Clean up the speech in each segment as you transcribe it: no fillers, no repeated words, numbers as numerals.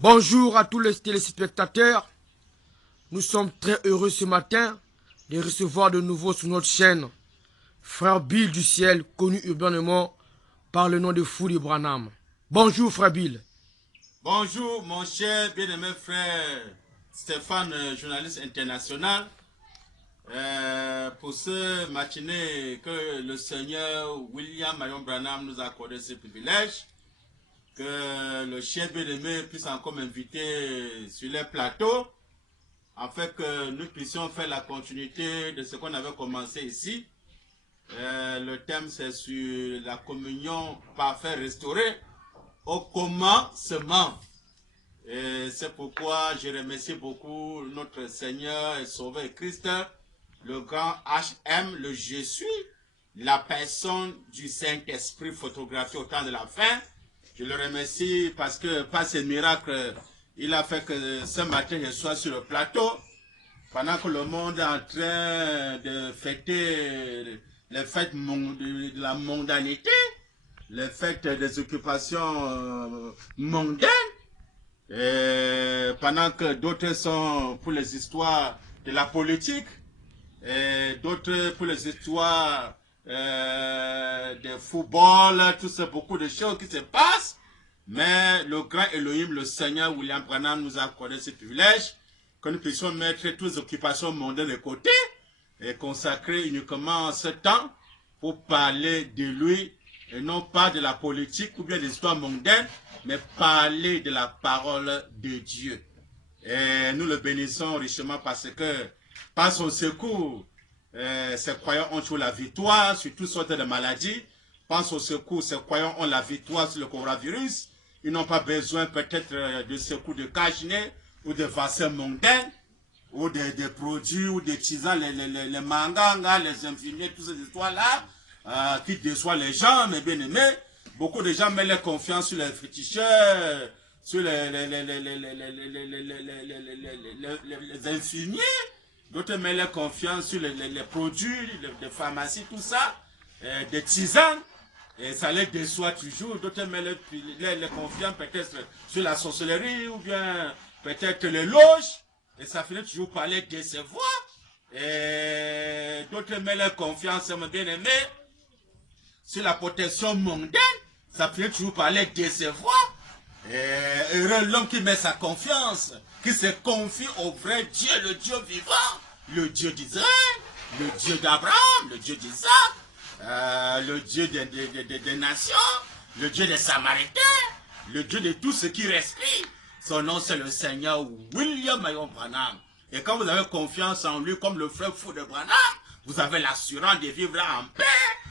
Bonjour à tous les téléspectateurs. Nous sommes très heureux ce matin de recevoir de nouveau sur notre chaîne Frère Bill du ciel, connu urbanement par le nom de Fouli Branham. Bonjour Frère Bill. Bonjour mon cher bien-aimé frère Stéphane, journaliste international. Pour ce matinée que le Seigneur William Marion Branham nous a accordé ce privilège, que le cher bien-aimé puisse encore m'inviter sur les plateaux, afin que nous puissions faire la continuité de ce qu'on avait commencé ici. Le thème c'est sur la communion parfaite restaurée au commencement. Et c'est pourquoi je remercie beaucoup notre Seigneur et Sauveur Christ, le grand HM, le Je suis, la personne du Saint-Esprit photographiée au temps de la fin. Je le remercie parce que par ce miracle, il a fait que ce matin je sois sur le plateau, pendant que le monde est en train de fêter les fêtes de la mondanité, les fêtes des occupations mondaines. Et pendant que d'autres sont pour les histoires de la politique, et d'autres pour les histoires de football, tout ça, beaucoup de choses qui se passent. Mais le grand Elohim, le Seigneur William Branham nous a accordé ce privilège, que nous puissions mettre toutes les occupations mondaines de côté et consacrer uniquement ce temps pour parler de lui et non pas de la politique ou bien des histoires mondaines, mais parler de la parole de Dieu. Et nous le bénissons richement parce que par son secours, ces croyants ont toujours la victoire sur toutes sortes de maladies. Par son secours, ces croyants ont la victoire sur le coronavirus. Ils n'ont pas besoin peut-être de secours de cache-nez ou de vaccins mondains ou des produits ou des tisanes, les mangangas, les infirmiers, toutes ces histoires-là qui déçoivent les gens, mes bien-aimés. Beaucoup de gens mettent leur confiance sur les féticheurs, sur les infirmiers. D'autres mettent leur confiance sur les produits, les pharmacies, tout ça, des tisanes. Et ça les déçoit toujours. D'autres mettent leur confiance peut-être sur la sorcellerie ou bien peut-être les loges. Et ça finit toujours par les décevoir. Et d'autres mettent leur confiance, mes bien-aimés, sur la protection mondaine. Ça finit toujours par les décevoir. Heureux l'homme qui met sa confiance, qui se confie au vrai Dieu, le Dieu vivant, le Dieu d'Israël, le Dieu d'Abraham, le Dieu d'Isaac, le Dieu des nations, le Dieu des Samaritains, le Dieu de tout ce qui respire. Son nom c'est le Seigneur William Marion Branham. Et quand vous avez confiance en lui comme le frère fou de Branham, vous avez l'assurance de vivre là en paix.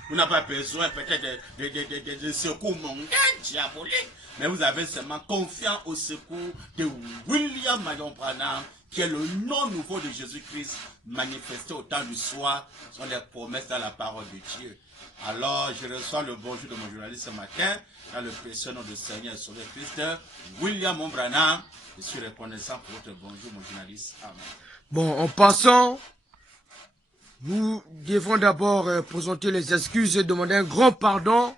Vous n'avez pas besoin peut-être de secours mondains, diaboliques, mais vous avez seulement confiance au secours de William Marion Branham, qui est le nom nouveau de Jésus-Christ, manifesté au temps du soir, sont les promesses dans la parole de Dieu. Alors, je reçois le bonjour de mon journaliste ce matin, dans le précieux nom de Seigneur et Sauveur Christ, William Branham. Je suis reconnaissant pour votre bonjour, mon journaliste. Amen. Bon, en passant, nous devons d'abord présenter les excuses et demander un grand pardon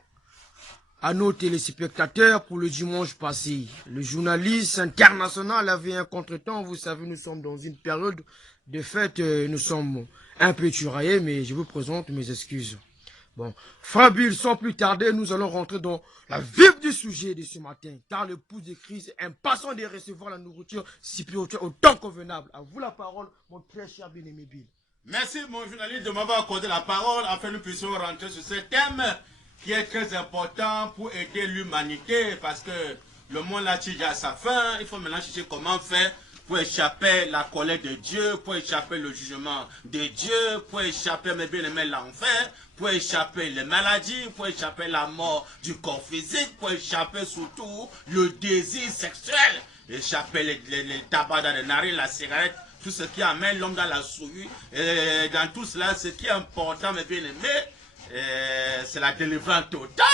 à nos téléspectateurs pour le dimanche passé. Le journaliste international avait un contretemps. Vous savez, nous sommes dans une période de fête. Nous sommes un peu tiraillés, mais je vous présente mes excuses. Bon, Frère Bill, sans plus tarder, nous allons rentrer dans la vif du sujet de ce matin, car le pouls de Christ est impatient de recevoir la nourriture spirituelle au temps convenable. À vous la parole, mon très cher bien-aimé Bill. Merci, mon journaliste, de m'avoir accordé la parole, afin que nous puissions rentrer sur ce thème qui est très important pour aider l'humanité, parce que le monde là tire à sa fin. Il faut maintenant chercher comment faire pour échapper la colère de Dieu, pour échapper le jugement de Dieu, pour échapper, mes bien-aimés, l'enfer, pour échapper les maladies, pour échapper la mort du corps physique, pour échapper surtout le désir sexuel, échapper les tabacs dans les narines, la cigarette, tout ce qui amène l'homme dans la souillure. Et dans tout cela, ce qui est important, mes bien-aimés, c'est la délivrance totale,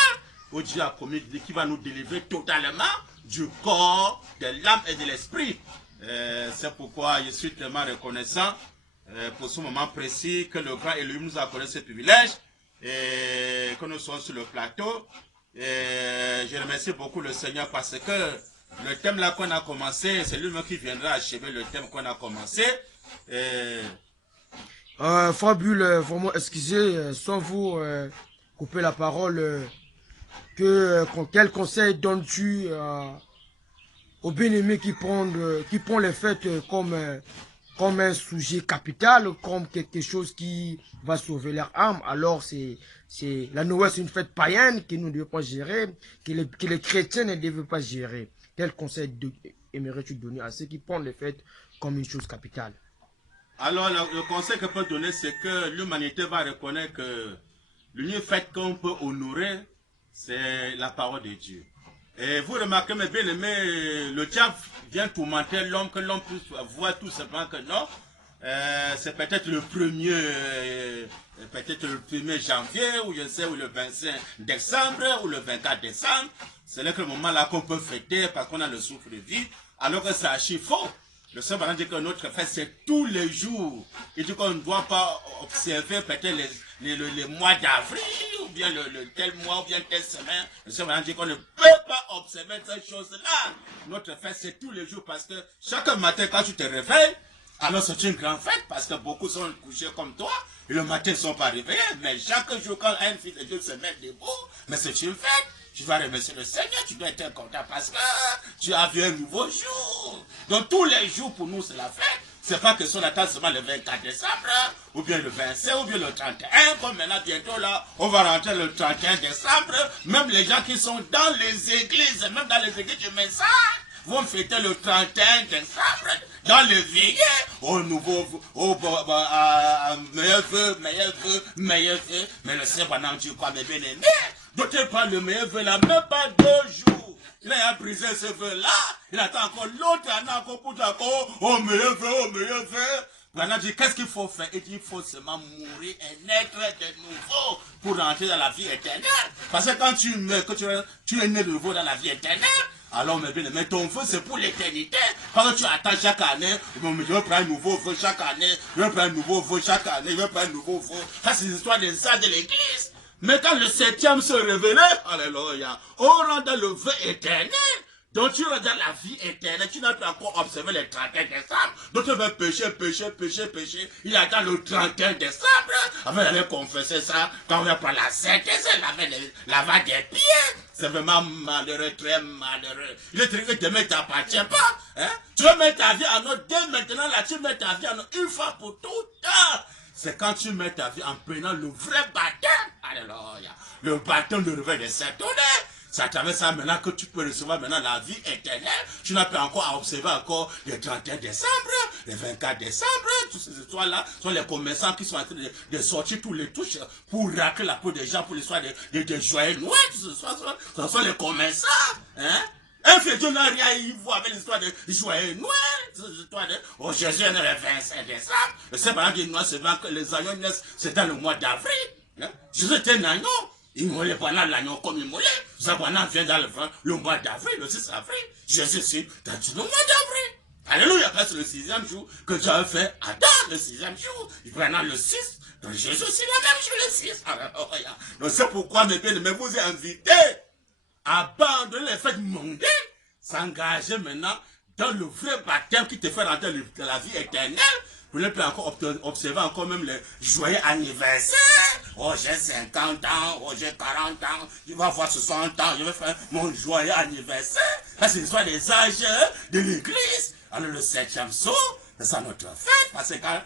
où Dieu a promis, qui va nous délivrer totalement du corps, de l'âme et de l'esprit. C'est pourquoi je suis tellement reconnaissant pour ce moment précis que le grand Elohim nous a accordé ce privilège et que nous sommes sur le plateau. Et je remercie beaucoup le Seigneur parce que le thème là qu'on a commencé, c'est lui-même qui viendra achever le thème qu'on a commencé. Fabule, vraiment excusez, sans vous couper la parole, quel conseil donnes-tu aux bien-aimés qui prend les fêtes comme un sujet capital, comme quelque chose qui va sauver leur âme? Alors la Noël, c'est une fête païenne que nous ne devons pas gérer, que les chrétiens ne devraient pas gérer. Quel conseil aimerais-tu donner à ceux qui prennent les fêtes comme une chose capitale? Alors, le conseil que je peux donner, c'est que l'humanité va reconnaître que l'unique fête qu'on peut honorer, c'est la parole de Dieu. Et vous remarquez, mes bien-aimés, le diable vient tourmenter l'homme, que l'homme puisse voir tout simplement que non. C'est peut-être le premier janvier, ou je sais, ou le 25 décembre, ou le 24 décembre. C'est là que le moment là qu'on peut fêter parce qu'on a le souffle de vie, alors que c'est archi faux. Le Seigneur dit que notre fête, c'est tous les jours. Il dit qu'on ne doit pas observer peut-être les mois d'avril, ou bien tel mois, ou bien telle semaine. Le Seigneur dit qu'on ne peut pas observer ces choses-là. Notre fête, c'est tous les jours parce que chaque matin, quand tu te réveilles, alors c'est une grande fête parce que beaucoup sont couchés comme toi. Et le matin, ils ne sont pas réveillés. Mais chaque jour, quand un fils de Dieu se met debout, mais c'est une fête. Tu vas remercier le Seigneur, tu dois être content parce que tu as vu un nouveau jour. Donc tous les jours pour nous c'est la fête. C'est pas que si on attend seulement le 24 décembre, ou bien le 25, ou bien le 31, comme maintenant bientôt là, on va rentrer le 31 décembre. Même les gens qui sont dans les églises, même dans les églises du message, vont fêter le 31 décembre dans le veillée au nouveau, meilleur vœu, meilleur vœu, meilleur vœu. Mais le Seigneur n'en dit quoi, mes bien-aimés? D'autre part, le meilleur vœu là, même pas 2 jours. Il a brisé ce vœu-là. Il attend encore l'autre, il a encore pour encore, oh meilleur vœu, oh meilleur vœu. Maintenant, dit, qu'est-ce qu'il faut faire? Il dit, il faut seulement mourir et naître de nouveau pour rentrer dans la vie éternelle. Parce que quand tu meurs, que tu es né de nouveau dans la vie éternelle, alors, mes bien, mais ton vœu, c'est pour l'éternité. Quand tu attends chaque année, je vais prendre un nouveau vœu chaque année, je vais prendre un nouveau vœu chaque année, je vais prendre un nouveau vœu. Ça, c'est l'histoire des saints de l'église. Mais quand le 7e se révélait, alléluia, on rentre dans le vœu éternel. Donc tu rentres dans la vie éternelle, tu n'as pas encore observé le 31 décembre. Donc tu vas pécher. Il attend le 31 décembre. Avant d'aller confesser ça, quand on va prendre la sainteté, laver des pieds. C'est vraiment malheureux, très malheureux. Il est très que demain ne t'appartient pas. Hein? Tu veux mettre ta vie en ordre dès maintenant, là, tu mets ta vie en ordre une fois pour toutes. C'est quand tu mets ta vie en prenant le vrai baptême. Alléluia. Le baptême de réveil de Saint-Honneur. C'est à travers ça maintenant que tu peux recevoir maintenant la vie éternelle. Tu n'as pas encore à observer encore le 31 décembre, le 24 décembre, toutes ces histoires-là. Ce sont les commerçants qui sont en train de sortir tous les touches pour racler la peau des gens pour l'histoire de joyeux Noël. Ce sont les commerçants. Hein? Un chrétien n'a rien à y voir avec l'histoire de joyeux Noël. L'histoire de oh, Jésus est né le 25 décembre. Le Seigneur dit Noël, c'est que les agneaux naissent, c'est dans le mois d'avril. Hein? Jésus était un agneau. Il moulait pendant l'agneau comme il moulait. Zabana vient dans le mois d'avril, le 6 avril. Jésus c'est dans le mois d'avril. Alléluia, c'est le 6e jour que Dieu a fait Adam, le 6e jour. Il prenant le 6. Donc Jésus c'est le même jour, le 6. Alléluia. Donc c'est pourquoi mes bien-aimés vous invité à abandonner les fêtes mondaines, s'engager maintenant dans le vrai baptême qui te fait rentrer dans la vie éternelle. Vous ne pouvez encore observer encore même les joyeux anniversaires. Oh, j'ai 50 ans, oh, j'ai 40 ans, je vais avoir 60 ans, je vais faire mon joyeux anniversaire. Ça, c'est l'histoire des âges de l'église. Alors, le 7e saut, c'est ça notre fête. Parce que quand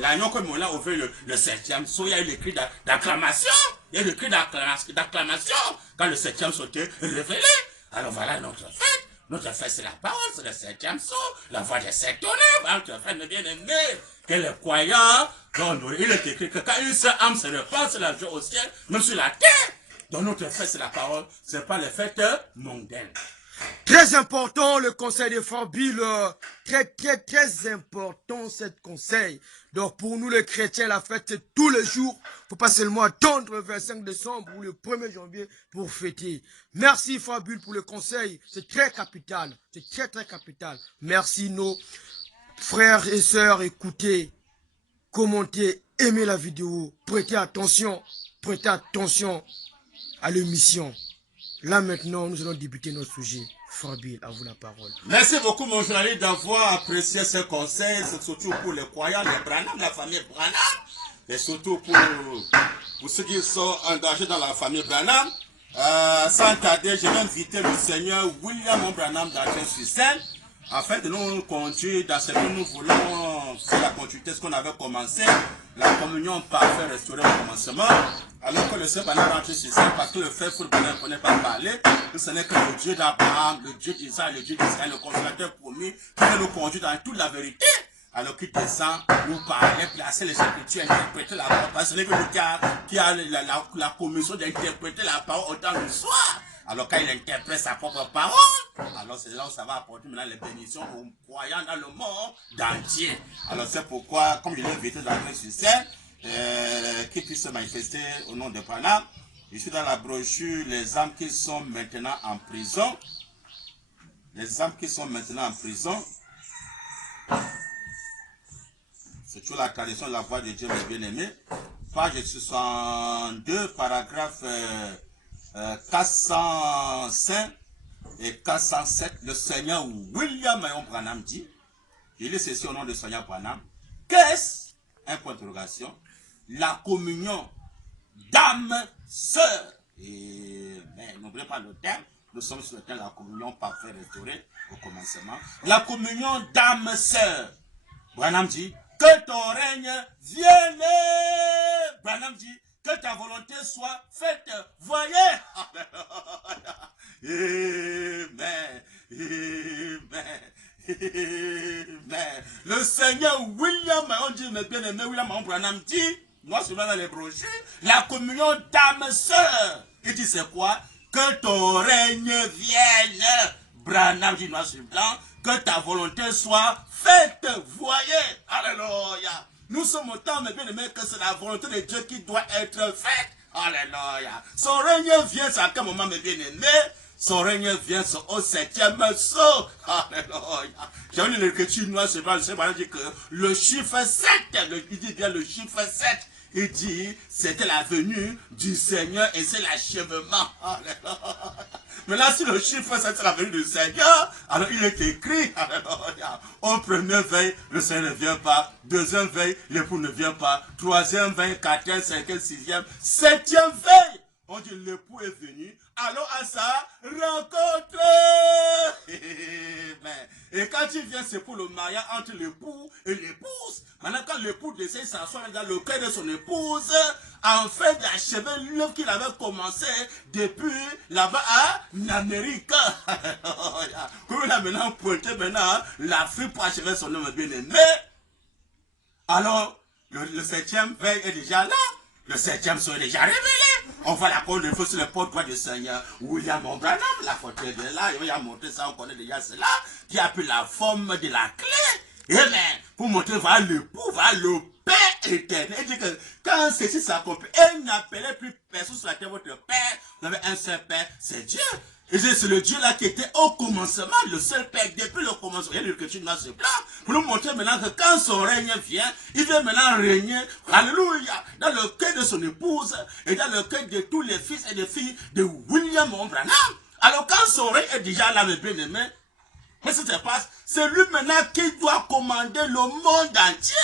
l'agneau comme on a ouvert le 7e saut, il y a eu le cri d'acclamation. Il y a eu le cri d'acclamation quand le 7e saut est révélé. Alors, voilà notre fête. Notre fête, c'est la parole, c'est le 7e saut, la voix de Saint-Honneur. Notre fête, mes bien-aimés, que les croyants, il est écrit que quand une seule âme se répand, c'est la joie au ciel, même sur la terre. Donc notre fête, c'est la parole, c'est pas les fêtes mondaines. Très important le conseil de Fabule, très important cette conseil. Donc pour nous les chrétiens, la fête c'est tous les jours. Faut pas seulement attendre le 25 décembre ou le 1er janvier pour fêter. Merci Fabule pour le conseil, c'est très capital, c'est très capital. Merci nos frères et sœurs, écoutez, commentez, aimez la vidéo, prêtez attention à l'émission. Là maintenant, nous allons débuter notre sujet. Frère Bill, à vous la parole. Merci beaucoup, mon journaliste, d'avoir apprécié ce conseil. C'est surtout pour les croyants, les Branham, la famille Branham. Et surtout pour ceux qui sont engagés dans la famille Branham. Sans tarder, je vais inviter le Seigneur William Branham d'Argent sur scène afin de nous conduire dans ce que nous voulons faire la continuité de ce qu'on avait commencé, la communion parfaite restaurée au commencement. Alors que le Seigneur Branham rentre sur scène, parce que le frère Branham ne connaît pas parler, ce n'est que le Dieu d'Abraham, le Dieu d'Isaac, le Dieu d'Israël, le consolateur promis, qui va nous conduire dans toute la vérité. Alors qu'il descend, nous parler, placer les Écritures, interpréter la parole. Parce que ce n'est que lui qui a la commission d'interpréter la parole autant le soir. Alors quand il interprète sa propre parole, alors c'est là où ça va apporter maintenant les bénédictions aux croyants dans le monde entier. Alors c'est pourquoi, comme je l'ai invité dans le sur scène, qu'il puisse se manifester au nom de Branham. Je suis dans la brochure Les âmes qui sont maintenant en prison. Les âmes qui sont maintenant en prison. C'est toujours la tradition de la voix de Dieu, mes bien-aimés. Page 62, paragraphe 405 et 407. Le Seigneur William Marion Branham dit, je lis ceci au nom de Seigneur Branham, qu'est-ce, un point d'interrogation, la communion d'âme sœur. Mais n'oubliez pas le terme, nous sommes sur le terme de la communion parfaite restaurée au commencement. La communion d'âme sœur. Branham dit, que ton règne vienne. Branham dit, que ta volonté soit faite. Voyez. Amen. Amen. Amen. Le Seigneur William, on dit, mes bien-aimés, William Branham dit, moi, je vais dans les brochures, la communion d'âme sœur. Il dit, c'est quoi? Que ton règne vienne. Branham dit, noir sur blanc, que ta volonté soit faite. Voyez. Alléluia. Nous sommes autant, mes bien-aimés, que c'est la volonté de Dieu qui doit être faite. Alléluia. Son règne vient, c'est à quel moment, mes bien-aimés? Son règne vient au 7e saut. Alléluia. J'ai lu l'écriture noire, c'est pas, dit que le chiffre 7, il dit bien le chiffre 7. Il dit, c'était la venue du Seigneur et c'est l'achèvement. Alléluia. Maintenant, si le chiffre 7 c'est la venue du Seigneur, alors il est écrit, alléluia. Au premier veille, le Seigneur ne vient pas. Deuxième veille, l'époux ne vient pas. Troisième veille, quatrième, cinquième, sixième, septième veille. On dit l'époux est venu, allons à sa rencontre. Et quand il vient, c'est pour le mariage entre l'époux et l'épouse. Maintenant, quand l'époux décide s'asseoir dans le cœur de son épouse, afin d'achever l'œuvre qu'il avait commencé depuis là-bas en Amérique. Comme il a maintenant pointé l'Afrique pour achever son œuvre bien-aimé. Alors, le 7e veille est déjà là. Le 7e soir est déjà révélé. On va la connaître sur le porte-voix du Seigneur William Branham. La photo est de là. Il a montré ça, on connaît déjà cela. Qui a pris la forme de la clé. Et bien, pour montrer, voilà l'époux, voilà le Père éternel. Il dit que quand ceci s'accomplit, elle n'appelait plus personne sur la terre votre Père. Vous avez un seul Père, c'est Dieu. Et c'est le Dieu là qui était au commencement, le seul Père, depuis le commencement. Il y a l'écriture dans ce plan, pour nous montrer maintenant que quand son règne vient, il vient maintenant régner, alléluia, dans le cœur de son épouse, et dans le cœur de tous les fils et les filles de William Branham. Alors quand son règne est déjà là, mes bien-aimés, qu'est-ce qui se passe? C'est lui maintenant qui doit commander le monde entier.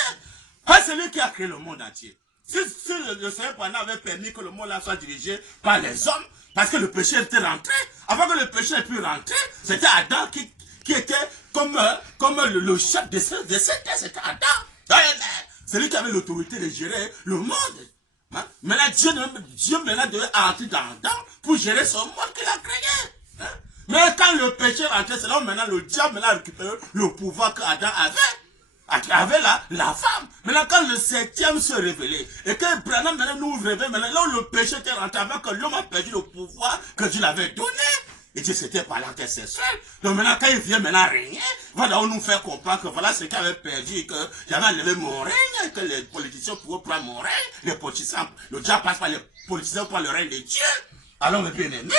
C'est lui qui a créé le monde entier. Si le Seigneur Branham avait permis que le monde là soit dirigé par les hommes, parce que le péché était rentré, avant que le péché ait pu rentrer, c'était Adam qui était comme le chef de cette terre, c'était Adam. C'est lui qui avait l'autorité de gérer le monde. Maintenant, Dieu maintenant devait entrer dans Adam pour gérer son monde qu'il a créé. Mais quand le péché est rentré, c'est là où maintenant le diable a récupéré le pouvoir qu'Adam avait la femme. Maintenant, quand le 7e se révélait, et que Branham maintenant nous révèle, maintenant, là où le péché était rentré, avant que l'homme a perdu le pouvoir que Dieu l'avait donné, et Dieu c'était par l'intercession. Donc maintenant, quand il vient maintenant régner, voilà, on nous fait comprendre que voilà ce qu'il avait perdu, que j'avais enlevé mon règne, que les politiciens pouvaient prendre mon règne, les politiciens, le diable passe par les politiciens pour le règne de Dieu. Alors, mes bien-aimés,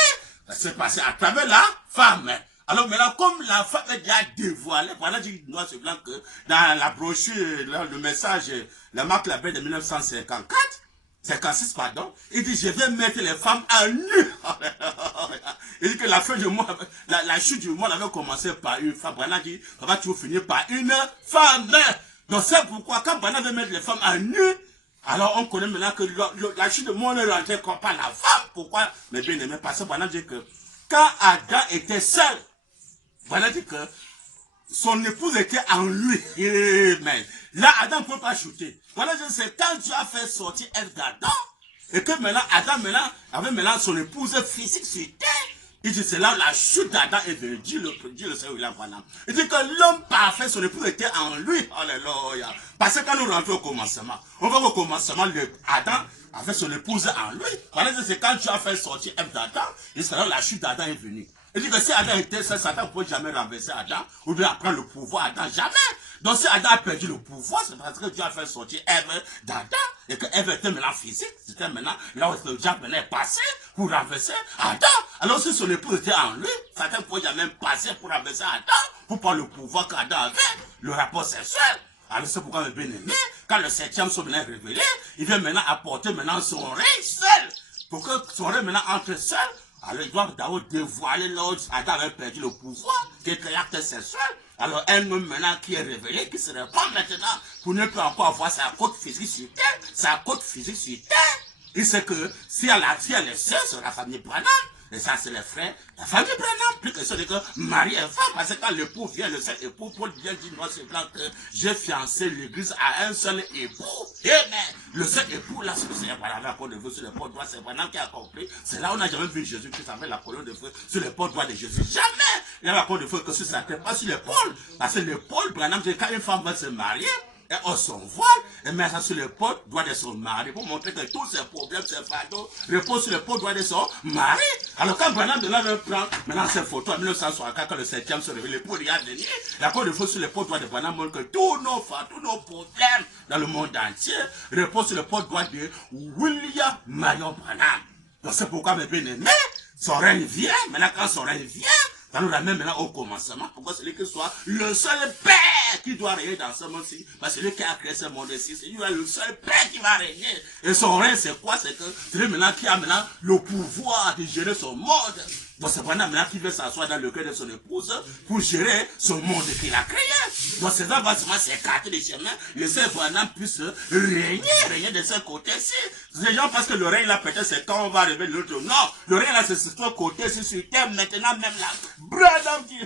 ça s'est passé à travers la femme. Alors maintenant, comme la femme est déjà dévoilée, voilà, je dis noir sur blanc que dans la brochure, le message, la marque la paix de 1954, 56, pardon. Il dit, je vais mettre les femmes à nu. Il dit que la fin du mois, la chute du monde avait commencé par une femme. Branham dit, ça va toujours finir par une femme. Donc c'est pourquoi, quand Branham veut mettre les femmes à nu, alors on connaît maintenant que la chute du monde est rentrée comme par la femme. Pourquoi? Mais bien aimé, parce que Branham dit que quand Adam était seul, Branham dit que son épouse était en lui. Amen. Là, Adam ne peut pas shooter. Voilà, je sais, quand Dieu a fait sortir Ève d'Adam, et que maintenant, Adam avait maintenant son épouse physique sur terre, il dit, c'est là la chute d'Adam est venue. Dieu le Seigneur, il a voilà. Il dit que l'homme parfait, son épouse était en lui. Alléluia. Parce que quand nous rentrons au commencement, on voit qu'au commencement, Adam avait son épouse en lui. Voilà, c'est quand Dieu a fait sortir Ève d'Adam, et c'est là la chute d'Adam est venue. Il dit que si Adam était seul, Satan ne pouvait jamais renverser Adam, ou bien prendre le pouvoir Adam, jamais. Donc si Adam a perdu le pouvoir, c'est parce que Dieu a fait sortir Ève d'Adam, et que Ève était maintenant physique, c'était maintenant là où le diable venait passer pour renverser Adam. Alors si son épouse était en lui, Satan ne pouvait jamais passer pour renverser Adam, pour prendre le pouvoir qu'Adam avait, le rapport sexuel. Alors c'est pourquoi le bien-aimé, quand le 7e son maintenant révélé, il vient maintenant apporter maintenant son règne seul, pour que son règne maintenant entre seul. Alors il doit d'abord dévoiler l'autre. Adam avait perdu le pouvoir, qui est l'acte sexuel. Alors un homme maintenant qui est révélé, qui se répand maintenant, pour ne plus encore avoir sa côte physique sur terre, sa côte physique sur terre. Il sait que si elle a les sœurs, c'est la famille Branham. Et ça, c'est les frères. La famille Branham, plus que ça, c'est que mari et femme. Parce que quand l'époux vient, le seul époux, Paul vient dire, non, c'est blanc que j'ai fiancé l'église à un seul époux. Et mais, le seul époux, là, c'est le Seigneur, voilà, la colonne de feu sur les portes droits, c'est Branham qui a compris. C'est là où on n'a jamais vu Jésus-Christ avec la colonne de feu sur les portes droits de Jésus. Jamais! Il y a la colonne de feu que sur sa tête, pas sur l'épaule. Parce que l'épaule, Branham, c'est quand une femme va se marier, et on son voile, et met ça sur les portes, doit de son mari, pour montrer que tous ces problèmes, ces fardeaux, reposent sur les portes, doit de son mari. Alors quand Branham prend maintenant ces photos en 1964, quand le 7e se révèle, pour y venir, la porte de feu sur les portes doit de Branham montre que tous nos fardeaux, tous nos problèmes dans le monde entier reposent sur les portes doit de William Marion Branham. Donc c'est pourquoi mes bien-aimés, son règne vient, maintenant quand son règne vient, ça nous ramène maintenant au commencement. Pourquoi celui qui soit le seul Père qui doit régner dans ce monde-ci? Parce que celui qui a créé ce monde-ci, c'est lui le seul Père qui va régner. Et son règne, c'est quoi? C'est que celui maintenant qui a maintenant le pouvoir de gérer son monde. Donc c'est maintenant qui veut s'asseoir dans le cœur de son épouse pour gérer ce monde qu'il a créé. Donc c'est ça va seulement s'écarter des chemins. Le seul Branham puisse régner de ce côté-ci. Les gens pensent que le règne là peut-être c'est quand on va arriver de l'autre. Non, le règne là c'est sur ce côté-ci, sur terre maintenant même là. Branham dit.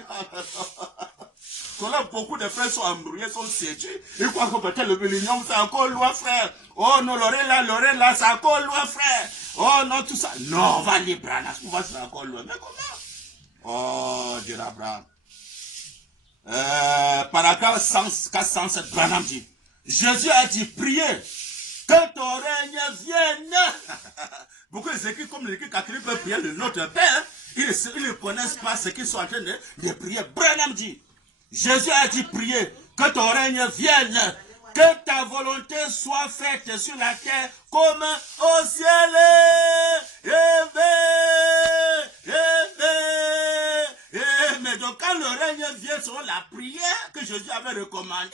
Là, beaucoup de frères sont embrouillés, sont séduits. Ils croient que peut-être le millénium, c'est encore loin, frère. Oh non, l'oreille là, c'est encore loin, frère. Oh non, tout ça. Non, on va aller, Branham, c'est encore loin. Mais comment? Oh, Dieu Abraham. Paragraphe 407, Branham dit, Jésus a dit, priez, que ton règne vienne. Beaucoup de écrits comme l'écrit catholique peuvent prier le Notre Père, ils ne connaissent pas ce qu'ils sont en train de prier. Branham dit, Jésus a dit prier, que ton règne vienne, que ta volonté soit faite sur la terre comme au ciel. Mais donc quand le règne vient selon la prière que Jésus avait recommandée,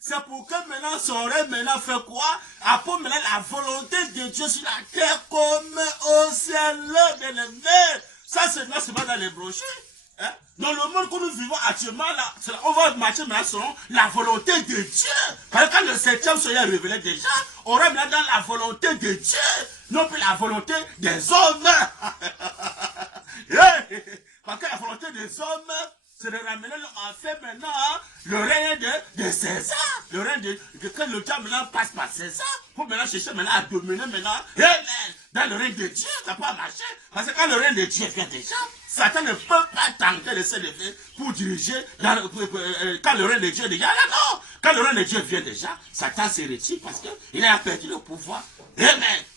c'est pour que maintenant son règne maintenant fait quoi? Après maintenant la volonté de Dieu sur la terre comme au ciel. Ça c'est pas dans les brochures. Hein? Dans le monde que nous vivons actuellement, là, on va marcher maintenant selon la volonté de Dieu. Parce que quand le 7e soleil est révélé déjà, on reste là dans la volonté de Dieu, non plus la volonté des hommes. Parce que la volonté des hommes, c'est de ramener en fait maintenant le règne de César. Le règne de quand le diable maintenant passe par César, pour maintenant chercher maintenant à dominer maintenant. Dans le règne de Dieu, ça peut marcher. Parce que quand le règne de Dieu vient déjà, Satan ne peut pas tenter de se lever pour diriger quand le règne de Dieu est déjà là, non. Quand le règne de Dieu vient déjà, Satan se retire parce qu'il a perdu le pouvoir.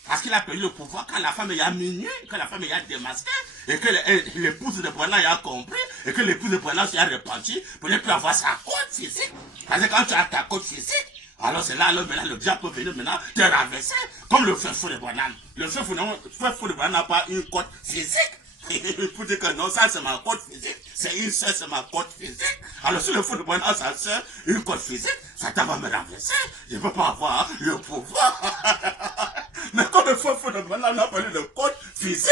Parce qu'il a perdu le pouvoir quand la femme est à minuit, quand la femme est à démasqué, et que l'épouse de Branham a compris, et que l'épouse de Branham s'est repenti pour ne plus avoir sa côte physique. Parce que quand tu as ta côte physique, alors c'est là, maintenant, le diable peut venir maintenant te renverser, comme le frère fou de Branham. Le frère fou de Branham n'a pas une côte physique. Pour dire que non, ça c'est ma côte physique, c'est une soeur, c'est ma côte physique. Alors si le fou de Branham, sa soeur, une côte physique, Satan va me renverser. Je ne peux pas avoir le pouvoir. Mais comme il faut maintenant, on a parlé de code physique,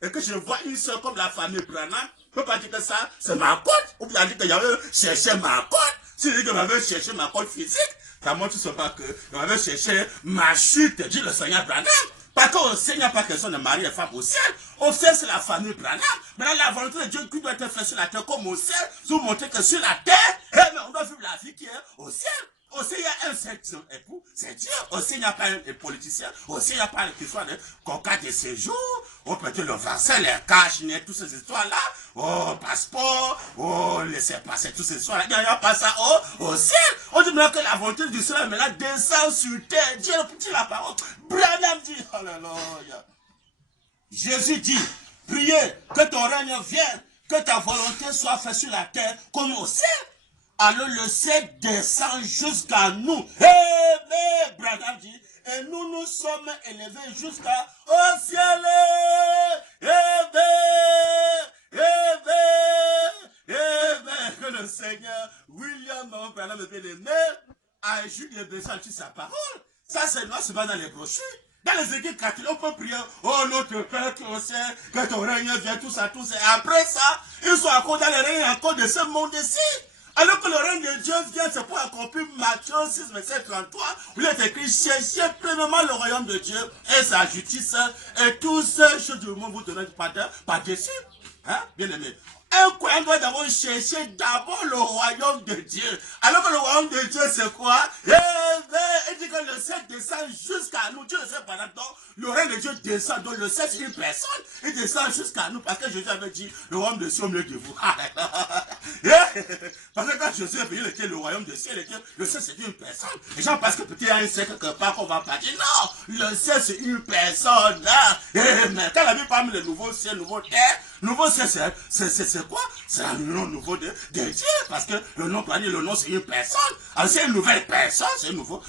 et que je vois une soeur comme la famille Branham, je ne peux pas dire que ça, c'est ma code. Ou bien dire qu'il y avait cherché ma code. Si je dis que j'avais cherché ma code physique, ça montre tout simplement que j'avais cherché ma chute, dit le Seigneur Branham. Parce qu'au ciel, il n'y a pas question de marier les femmes au ciel. Au ciel, c'est la famille Branham. Maintenant, la volonté de Dieu qui doit être faite sur la terre comme au ciel, vous montrer que sur la terre, mais on doit vivre la vie qui est au ciel. Aussi, il y a un seul époux, c'est Dieu. Aussi, il n'y a pas un politicien. Aussi, il n'y a pas une histoire de conquête de séjour. On peut dire le vaccin, les caches, toutes ces histoires-là. Oh, passeport. Oh, laissez passer toutes ces histoires-là. Il n'y a pas ça au ciel. On dit maintenant que la volonté du ciel maintenant descend sur terre. Dieu le petit la parole. Branham dit, alléluia. Jésus dit, priez que ton règne vienne, que ta volonté soit faite sur la terre comme au ciel. Alors le ciel descend jusqu'à nous. Mais Branham dit, et nous nous sommes élevés jusqu'à au ciel. Que le Seigneur, William Branham a juste les besoins de sa parole. Ça, c'est moi, c'est pas dans les brochures. Dans les églises catholiques, on peut prier, oh notre Père qui au ciel, que ton règne vienne, tout ça, tout ça. Et après ça, ils sont encore dans le règne encore de ce monde-ci. Alors que le règne de Dieu vient, c'est pour accomplir Matthieu 6, verset 33, où il est écrit, cherchez pleinement le royaume de Dieu et sa justice, et toutes ces choses du monde vous donnent par-dessus. Hein, bien aimé. Un croyant doit d'abord chercher d'abord le royaume de Dieu. Alors que le royaume de Dieu, c'est quoi? Il dit que le ciel descend jusqu'à nous. Dieu le sait pendant donc le règne de Dieu descend. Donc le ciel, c'est une personne. Il descend jusqu'à nous. Parce que Jésus avait dit, le royaume de Dieu au milieu de vous. Parce que quand Jésus est venu, il était le royaume de ciel. Le ciel, c'est une personne. Les gens pensent que peut-être il y a un ciel quelque part qu'on va pas dire. Non, le ciel, c'est une personne. Mais quand la Bible parle de nouveau ciel, nouveau terre, nouveau ciel, c'est quoi? C'est un nom nouveau de Dieu. Parce que le nom, le nom, c'est une personne. Alors c'est une nouvelle personne, c'est nouveau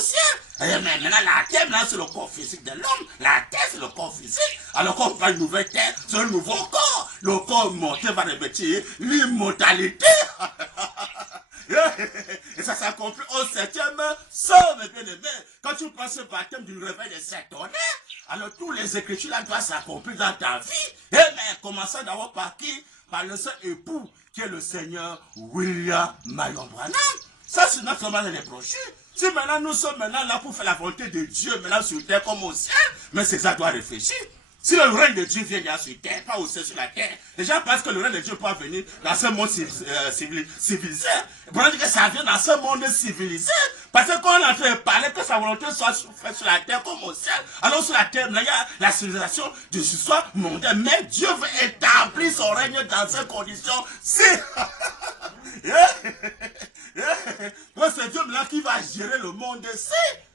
ciel. Mais maintenant, la terre, là, c'est le corps physique de l'homme. La terre, c'est le corps physique. Alors quand on parle de nouvelle terre, c'est un nouveau corps. Le corps mortel va revêtir l'immortalité. Et ça s'accomplit au 7e somme, bien aimé. Quand tu penses au baptême du réveil de cette tonnerre, alors tous les écritures là doivent s'accomplir dans ta vie. Mais commençons d'abord par qui? Par le seul époux qui est le Seigneur William Marion Branham. Ça, c'est notre dans les brochures. Si maintenant nous sommes maintenant là pour faire la volonté de Dieu, maintenant sur terre comme au ciel, mais c'est ça doit réfléchir. Si le règne de Dieu vient là sur terre, pas au ciel sur la terre, les gens pensent que le règne de Dieu peut venir dans ce monde civilisé. Pour dire que ça vient dans ce monde civilisé. Parce que quand on est en train de parler que sa volonté soit faite sur la terre comme au ciel, alors sur la terre, il y a la civilisation de ce soit mondiale. Mais Dieu veut établir son règne dans ces conditions. C'est c'est Dieu là qui va gérer le monde.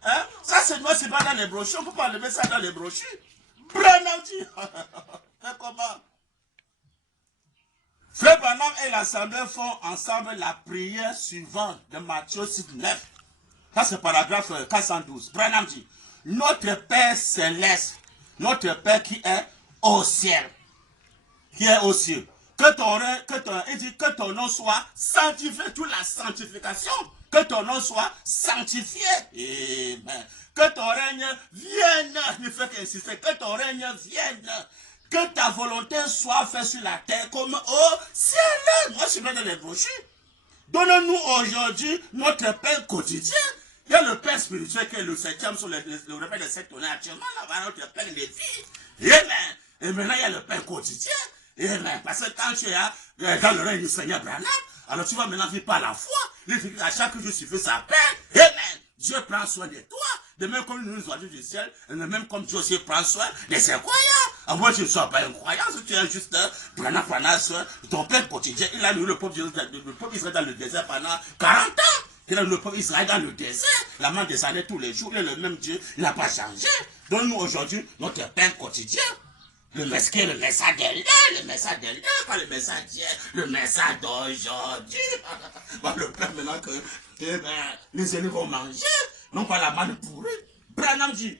Hein? Ça, c'est moi, c'est pas dans les brochures. On ne peut pas enlever ça dans les brochures. Branham dit, comment? Frère Branham et l'Assemblée font ensemble la prière suivante de Matthieu 6, 9. Ça, c'est paragraphe 412. Branham dit, notre Père céleste, notre Père qui est au ciel, que ton nom soit sanctifié, toute la sanctification, que ton nom soit sanctifié. Amen. Que ton règne vienne, ne fais qu'insister, que ton règne vienne, que ta volonté soit faite sur la terre comme au ciel. Moi, je suis dans les brochures. Donne-nous aujourd'hui notre pain quotidien. Il y a le pain spirituel qui est le 7e sur le repas de cette tonnerre actuellement, là, notre pain de vie. Amen. Et maintenant, il y a le pain quotidien. Amen. Parce que quand tu es dans le règne du Seigneur Branham, alors tu vas maintenant vivre par la foi. Il dit qu'à chaque jour, tu fais sa paix. Amen. Dieu prend soin de toi. De même comme nous oiseaux du ciel, et de même comme Dieu aussi prend soin de ses croyants. À moi, je ne suis pas un croyant, si tu es juste prenant soin de ton père quotidien. Il a eu le peuple Israël dans le désert pendant 40 ans. Il a eu le peuple Israël dans le désert. La main descendait tous les jours. Il est le même Dieu. Il n'a pas changé. Donne-nous aujourd'hui notre pain quotidien. Le message de l'heure, le message de l'heure, pas le message d'hier, le message d'aujourd'hui. Le pain maintenant que les ennemis vont manger. Non pas la manne pourrie. Branham dit,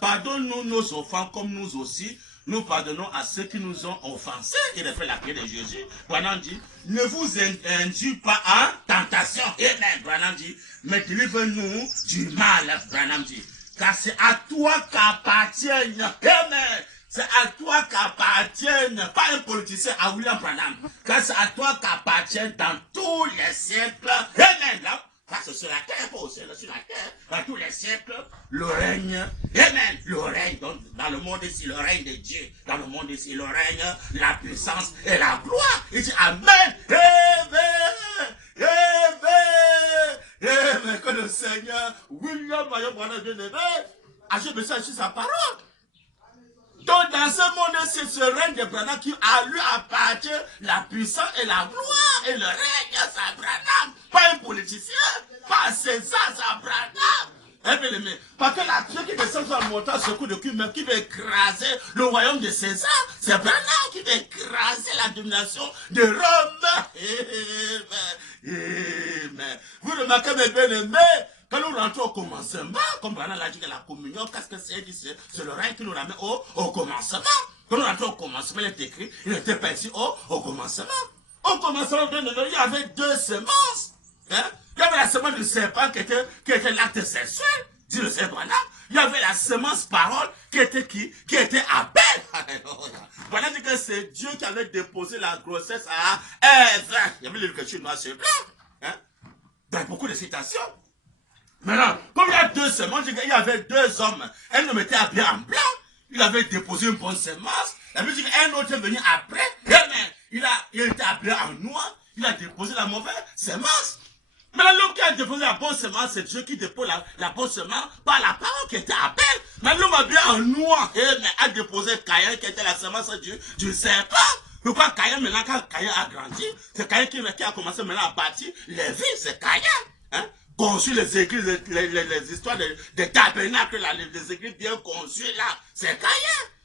pardonne-nous nos offenses comme nous aussi, nous pardonnons à ceux qui nous ont offensés. Il a fait la prière de Jésus. Branham dit, ne vous induis pas en tentation. Amen. Branham dit, mais délivre-nous du mal, Branham dit. Car c'est à toi qu'appartiennent. Amen. C'est à toi qu'appartiennent, pas un politicien, à William Branham. Car c'est à toi qu'appartiennent dans tous les siècles. Amen. Là, c'est sur la terre, pas au ciel, sur la terre, dans tous les siècles, le règne. Amen. Le règne, donc, dans le monde ici, le règne de Dieu. Dans le monde ici, le règne, la puissance et la gloire. Il dit Amen. Amen. Amen. Amen. Que le Seigneur, William Branham bien-aimé, achève ça sur sa parole. Donc dans ce monde, c'est ce règne de Branham qui a lui appartient la puissance et la gloire. Et le règne, c'est Branham. Pas un politicien, pas César, c'est Branham. Parce que la Dieu qui descend sur la montagne, ce coup de cul, même qui veut écraser le royaume de César, c'est Branham qui veut écraser la domination de Rome. Amen. Vous remarquez mes bien-aimés, quand nous rentrons au commencement, comme Branham l'a dit que la communion, qu'est-ce que c'est le règne qui nous ramène au commencement. Quand nous rentrons au commencement, il est écrit, il était pas ici au commencement. Au commencement, il y avait deux semences. Hein? Il y avait la semence du serpent qui était l'acte sexuel, dit le Seigneur Branham. Il y avait la semence parole qui était qui? Qui était Abel. Voilà dit que c'est Dieu qui avait déposé la grossesse à Ève. Il y avait l'écriture noire sur blanc. Hein? Dans beaucoup de citations. Maintenant, comme il y a deux semences, il y avait deux hommes. Un homme était habillé en blanc. Il avait déposé une bonne semence. La musique, un autre est venu après. Il était habillé en noir. Il a déposé la mauvaise semence. Maintenant, l'homme qui a déposé la bonne semence, c'est Dieu qui dépose la bonne semence par la parole qui était Abel. Mais l'homme habillé en noir a déposé Caïn qui était la semence du serpent. Pourquoi Caïn, maintenant, quand Caïn a grandi, c'est Caïn qui a commencé maintenant à bâtir les villes, c'est Caïn. Hein? Conçu les églises, les histoires des tabernacles, les églises bien conçues là, c'est Caïn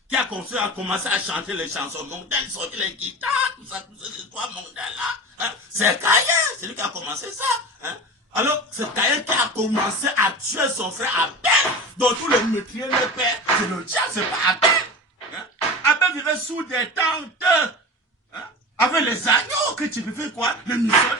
qui a commencé à chanter les chansons mondaines, sortir les guitares, toutes ces histoires mondaines là. Hein? C'est Caïn, c'est lui qui a commencé ça. Hein? Alors, c'est Caïn qui a commencé à tuer son frère Abel, dont tous les meurtriers le père, c'est le diable, c'est pas Abel. Hein? Abel vivait sous des tentes. Hein? Avec les agneaux, que tu fais quoi? Le missionnaire.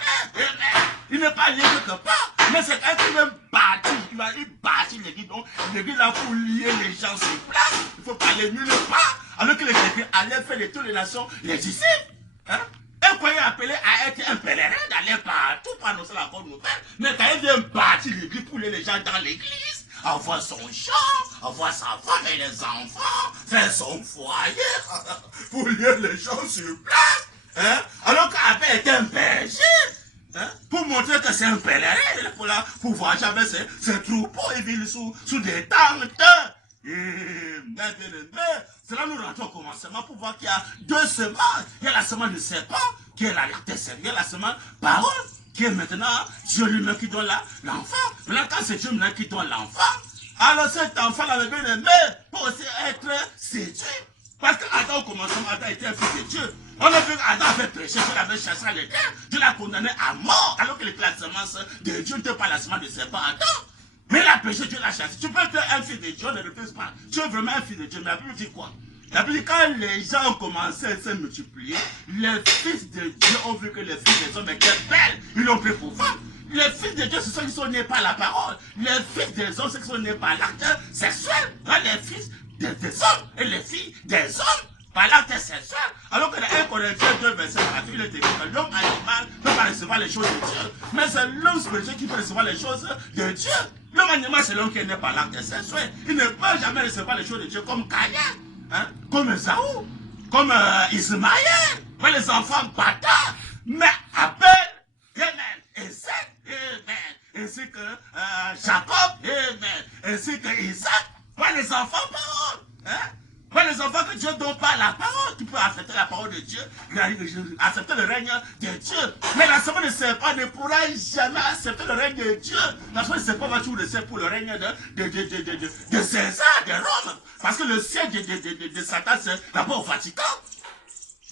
Il n'est pas lié quelque part. Mais c'est quelqu'un qui veut bâtir. Il va bâtir l'église. Donc, l'église là pour lier les gens sur place. Il ne faut pas les nulle part. Alors que les chrétiens allaient faire de toutes les nations, les disciples. Hein? Et quand il est appelé à être un pèlerin, d'aller partout pour annoncer la bonne nouvelle. Mais quand il vient bâtir l'église pour lier les gens dans l'église, avoir son champ, avoir sa femme et les enfants, faire son foyer, pour lier les gens sur place. Hein? Alors qu'Abel était un berger. Hein? Pour montrer que c'est un pèlerin, pour voyager avec ses troupeaux et vivre sous des tentes. C'est là nous rentrons au commencement pour voir qu'il y a deux semences. Il y a la semence du serpent, qui est la lactée. Il y a la semence parole, qui est maintenant Dieu lui-même qui donne l'enfant. Maintenant, quand c'est Dieu maintenant qui donne l'enfant, alors cet enfant-là, le bien-aimé, peut aussi être séduit. Parce qu'Adam, au commencement, Adam était un fils de Dieu. On a vu qu'Adam avait péché, Dieu l'avait chassé à l'étang. Dieu l'a condamné à mort, alors qu'il était la semence de Dieu, n'était pas la semence du serpent Adam. Mais il a péché, Dieu l'a chassé. Tu peux être un fils de Dieu, ne le fais pas. Tu es vraiment un fils de Dieu. Mais la Bible dit quoi? La Bible dit quand les gens ont commencé à se multiplier, les fils de Dieu ont vu que les fils des hommes étaient belles. Ils l'ont pris pour femme. Les fils de Dieu, ce sont ceux qui sont nés par la parole. Les fils des hommes, ceux qui sont nés par l'acte sexuel. Les fils des hommes et les filles des hommes par l'acte sexuel. Alors que dans 1 Corinthiens 2, verset 4, il est écrit que l'homme animal ne peut pas recevoir les choses de Dieu. Mais c'est l'homme spirituel qui peut recevoir les choses de Dieu. L'homme animal, c'est l'homme qui est né par l'acte sexuel. Il ne peut jamais recevoir les choses de Dieu comme Caïn, hein, comme Esaü, comme Ismaël, comme les enfants bâtards. Mais Abel, amen, Isaac, amen, ainsi que Jacob, amen, ainsi que Isaac, les enfants parole, hein. Les enfants que Dieu donne par la parole, tu peux accepter la parole de Dieu, accepter le règne de Dieu. Mais la semence de serpent ne pourra jamais accepter le règne de Dieu. La semence de serpent va toujours laisser pour le règne de César, de Rome. Parce que le siège de Satan, c'est d'abord au Vatican.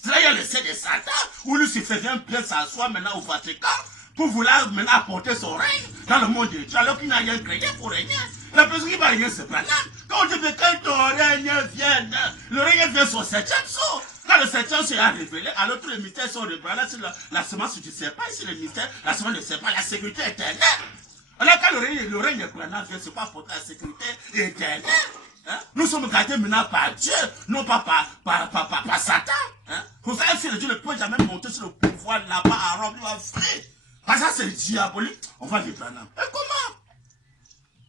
C'est là il y a le siège de Satan, où Lucifer vient bien s'asseoir maintenant au Vatican, pour vouloir maintenant apporter son règne dans le monde de Dieu, alors qu'il n'a rien créé pour régner. La personne qui va régner, c'est Branham. Quand on dit que quand ton règne vient, le règne vient sur 7e jour. Quand quand le Seigneur s'est révélé, alors tous les mystères sont révélés sur la semence du serpent, sur le mystère, la semence du serpent, la sécurité éternelle. Alors quand le règne de Branham vient, c'est pas pour la sécurité éternelle. Hein? Nous sommes gardés maintenant par Dieu, non pas par Satan. Hein? Pour ça, un fils de Dieu ne peut jamais monter sur le pouvoir là-bas à Rome, il va fuir. Parce que ça c'est diabolique. On va les Branham. Et comment?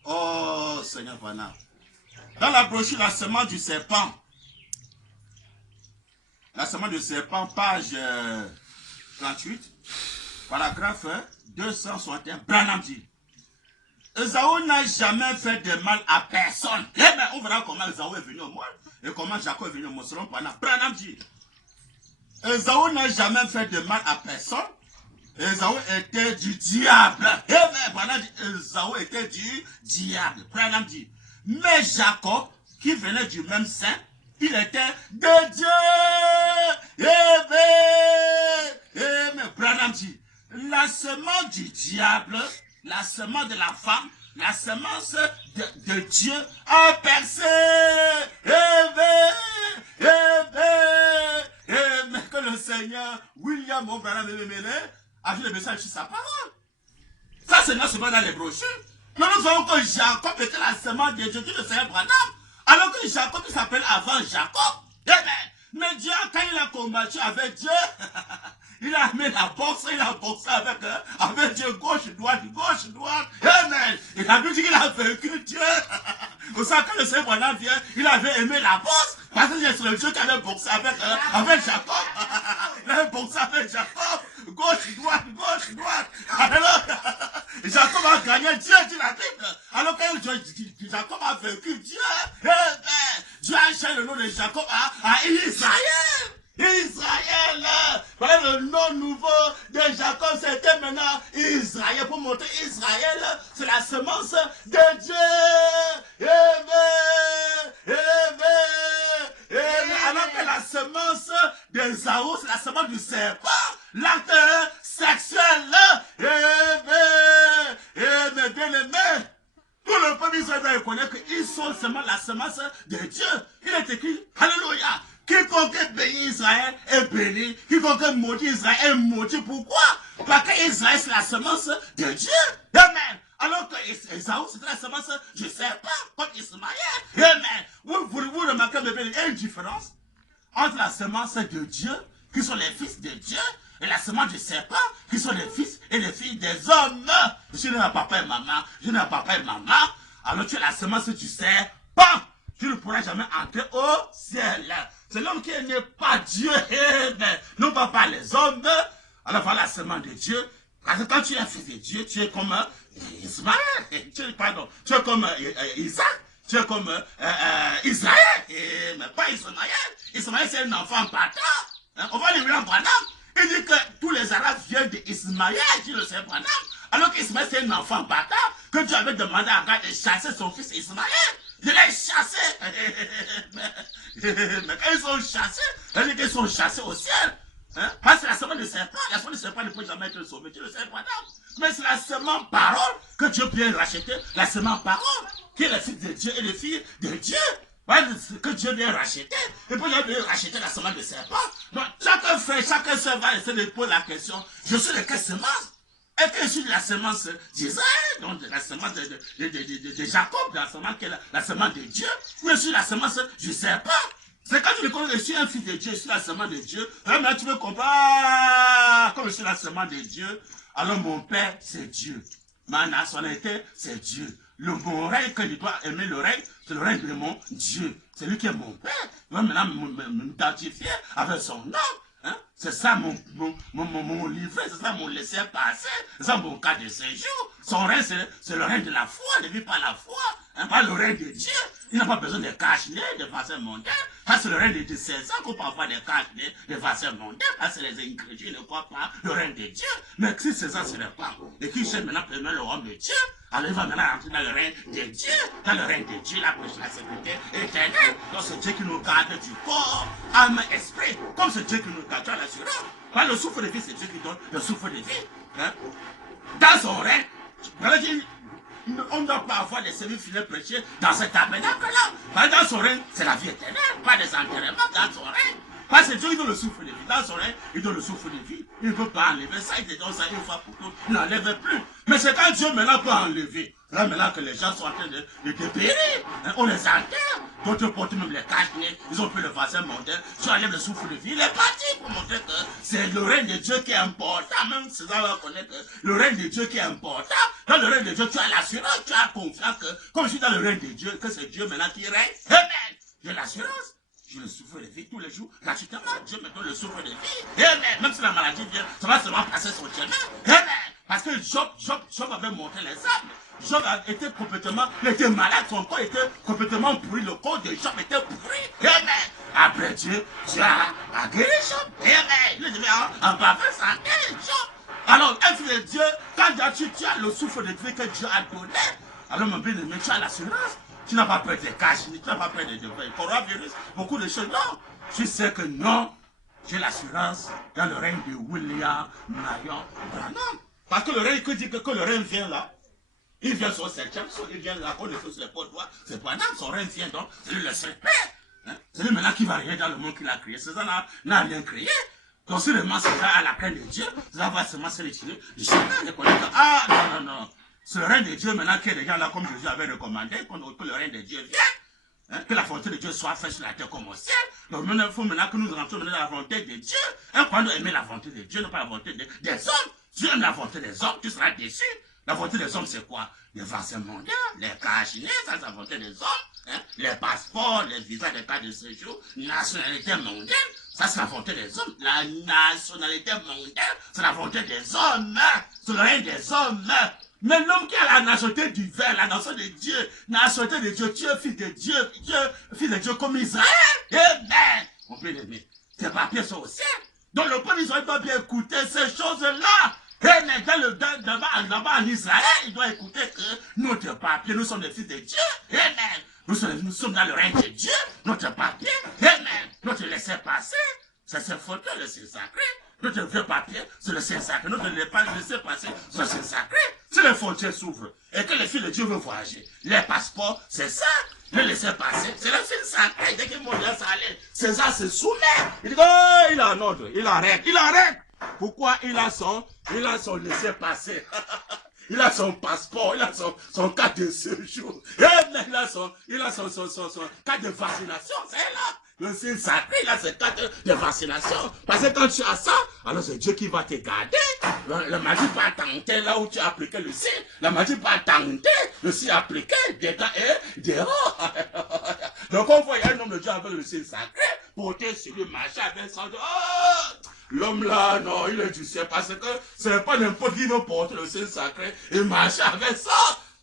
Oh Seigneur Branham. Dans la brochure, la semence du serpent. La semence du serpent, page 38, paragraphe 261, Branham dit. Esaü n'a jamais fait de mal à personne. Eh bien, on verra comment Esaü est venu au monde et comment Jacob est venu au monde. Selon Branham dit. Esaü n'a jamais fait de mal à personne. Esaü était du diable. Eh bien, Branham dit, Esaü était du diable. Branham dit. Mais Jacob, qui venait du même sein, il était de Dieu. Eh bien, Branham dit. La semence du diable, la semence de la femme, la semence de Dieu a percé. Mais que le Seigneur William Branham a vu le message sur sa parole. Ça, c'est notre semence dans les brochures. Nous voyons que Jacob était la semence de Dieu, le Seigneur Branham. Alors que Jacob, il s'appelle avant Jacob. Mais Dieu, quand il a combattu avec Dieu, il a mis la boxe, il a boxé avec Dieu, gauche, droite. Amen. Il a dit qu'il a vaincu Dieu. Pour ça, quand le Seigneur Branham vient, il avait aimé la boxe. Parce que c'est le Dieu qui avait boxé avec Jacob. Il avait boxé avec Jacob. Gauche, droite. Alors, Jacob a gagné, Dieu dit la Bible. Alors que Jacob a vaincu Dieu, Dieu a changé le nom de Jacob à Israël. Israël, voilà le nom nouveau de Jacob, c'était maintenant Israël. Pour montrer Israël, c'est la semence de Dieu. Alors que la semence d'Ésaü, c'est la semence du serpent, l'acte sexuel. Mais bien aimé, tout le peuple d'Israël reconnaît qu'ils sont seulement la semence de Dieu. Il est écrit, alléluia. Quiconque bénit Israël est béni. Quiconque maudit Israël est maudit. Pourquoi? Parce que Israël c'est la semence de Dieu. Amen. Alors que Esaü c'était la semence du serpent comme Ismaël. Amen. Vous remarquez bien, il y a une différence entre la semence de Dieu, qui sont les fils de Dieu, et la semence du serpent, qui sont les fils et les filles des hommes. Je n'ai pas papa et maman. Alors tu es la semence du serpent. Tu ne pourras jamais entrer au ciel. C'est l'homme qui n'est pas Dieu, non pas par les hommes. Alors voilà la semence de Dieu. Parce que quand tu es fils de Dieu, tu es comme Ismaël. Tu es comme Isaac. Tu es comme Israël. Mais pas Ismaël. Ismaël, c'est un enfant bâtard. On va lui rendre Branham. Il dit que tous les Arabes viennent d'Ismaël, dit le Seigneur Branham. Alors qu'Ismaël, c'est un enfant bâtard que Dieu avait demandé à Agar de chasser son fils Ismaël. Je l'ai chassé. Mais quand ils sont chassés, ils sont chassés au ciel. Hein? Parce que la semence de serpent, la semence de serpent ne peut jamais être sauvée. Tu le sais, madame. Mais c'est la semence parole que Dieu peut racheter. La semence parole, qui est le fils de Dieu et le fils de Dieu. Que Dieu vient racheter. Et puis Dieu vient racheter la semence de serpent. Donc chaque frère, chaque soeur va essayer de poser la question. Je suis de quelle semence? Est-ce que je suis de la semence d'Israël, donc de la semence de Jacob, de la semence qui est la semence de Dieu, ou je suis la semence du serpent? C'est quand tu me connais, je suis un fils de Dieu, je suis la semence de Dieu. Maintenant tu me comprends, comme je suis la semence de Dieu, alors mon Père c'est Dieu. Ma nationalité c'est Dieu. Mon règne que je dois aimer le règne, c'est le règne de mon Dieu. C'est lui qui est mon Père. Il va maintenant m'identifier avec son nom. Hein? C'est ça mon livret, c'est ça mon laisser-passer, c'est ça mon cas de séjour. Son règne, c'est le règne de la foi, ne vit pas la foi, hein? Pas le règne de Dieu. Il n'a pas besoin de cache-nez, de façon mondaine. Ça, c'est le règne de 16 ans qu'on peut avoir des cache-nez, de façon mondaine. Ça, c'est les incrédules, ne croient pas le règne de Dieu. Mais si c'est ça, ce n'est pas. Et qui cherche maintenant premièrement le royaume de Dieu, alors il va maintenant rentrer dans le règne de Dieu. Dans le règne de Dieu, la sécurité éternelle. Donc c'est Dieu qui nous garde du corps, âme, esprit. Comme c'est Dieu qui nous garde, tu as l'assurance. Pas le souffle de vie, c'est Dieu qui donne le souffle de vie. Hein? Dans son règne, on ne doit pas avoir des services finaux prêchés dans cet tabernacle-là. Dans son règne, c'est la vie éternelle, pas des enterrements dans son règne. Parce que Dieu, il donne le souffle de vie. Dans son règne, il donne le souffle de vie. Il ne peut pas enlever ça. Il te donne ça une fois pour toutes. Il n'enlève plus. Mais c'est quand Dieu maintenant peut enlever. Là, maintenant que les gens sont en train de périr, hein, on les enterre. D'autres portent même les caches, ils ont pris le vaccin mondain. Dieu enlève le souffle de vie. Il est parti pour montrer que c'est le règne de Dieu qui est important. Même César va connaître que le règne de Dieu qui est important. Dans le règne de Dieu, tu as l'assurance, tu as confiance que, comme je suis dans le règne de Dieu, que c'est Dieu maintenant qui règne. Amen. J'ai l'assurance. J'ai le souffle de vie tous les jours. Gratuitement, Dieu me donne le souffle de vie. Amen. Même si la maladie vient, ça va seulement passer son chemin. Amen. Parce que Job avait montré les âmes. Job a été complètement, il était malade, son corps était complètement pourri, le corps de Job était pourri. Amen. Après Dieu a guéri Job. Amen. Il est devenu en parfaite santé, Job. Alors, un fils de Dieu, quand tu as le souffle de vie que Dieu a donné, alors mon bien-aimé, tu as l'assurance. Tu n'as pas peur des caches, tu n'as pas peur des coronavirus, beaucoup de choses. Non, tu sais que non, j'ai l'assurance dans le règne de William Marion Branham. Parce que le règne, que dit que le règne vient là, il vient sur le 7e sol, il vient là, on le fait sur les portes droits, c'est Branham, son règne vient donc, c'est lui le seul père. Hein? C'est lui maintenant qui va régner dans le monde qu'il a créé. César n'a rien créé. Donc si le masque à la crainte de Dieu, ça va seulement se retirer du chemin, reconnaître que, ah non, non, non. C'est le règne de Dieu maintenant qui est déjà là, comme Jésus avait recommandé, que le règne de Dieu vienne. Hein, que la volonté de Dieu soit faite sur la terre comme au ciel. Donc maintenant, il faut maintenant que nous rentrons dans la volonté de Dieu. Hein, quand nous aimons la volonté de Dieu, non pas la volonté des hommes. Dieu aime la volonté des hommes, tu seras déçu. La volonté des hommes, c'est quoi? Les vaccins mondiaux, les cachinés, ça c'est la volonté des hommes. Hein, les passeports, les visas de cas de séjour, nationalité mondiale. Ça, c'est la volonté des hommes. La nationalité mondiale, c'est la volonté des hommes. C'est le règne des hommes. Mais l'homme qui a la nationalité du verre, la nationalité de Dieu, la nationalité de Dieu, tu es fils de Dieu, fils de Dieu comme Israël. Amen. On peut l'aimer. Tes papiers sont au ciel. Donc le peuple d'Israël doit bien écouter ces choses-là. Amen. Là-bas en Israël, il doit écouter que notre papier, nous sommes les fils de Dieu. Amen. Nous sommes dans le règne de Dieu. Notre papier, amen. Notre laisser-passer, c'est ce fauteuil, le Saint-Sacré. Notre vieux papier, c'est le Saint-Sacré. Notre laisser-passer, c'est le Saint-Sacré. Si les frontières s'ouvrent et que les filles de Dieu veulent voyager, les passeports, c'est ça. Le laisser-passer, c'est le fil sacré. Dès qu'il monte ça allait, César se soumet. Il dit, oh, il a un ordre, il arrête. Pourquoi il a son laisser-passer? Il a son passeport, il a son carte de séjour. Il a son carte de vaccination, c'est là. Le signe sacré, il a ses cartes de vaccination. Parce que quand tu as ça, alors c'est Dieu qui va te garder. La magie va tenter là où tu as appliqué le signe. La magie va tenter le signe appliqué dedans et dehors. Donc on voit un homme de Dieu avec le signe sacré, porter sur lui, marcher avec ça. Oh! L'homme là, non, il est du ciel parce que c'est pas n'importe qui veut porter le signe sacré et marcher avec ça.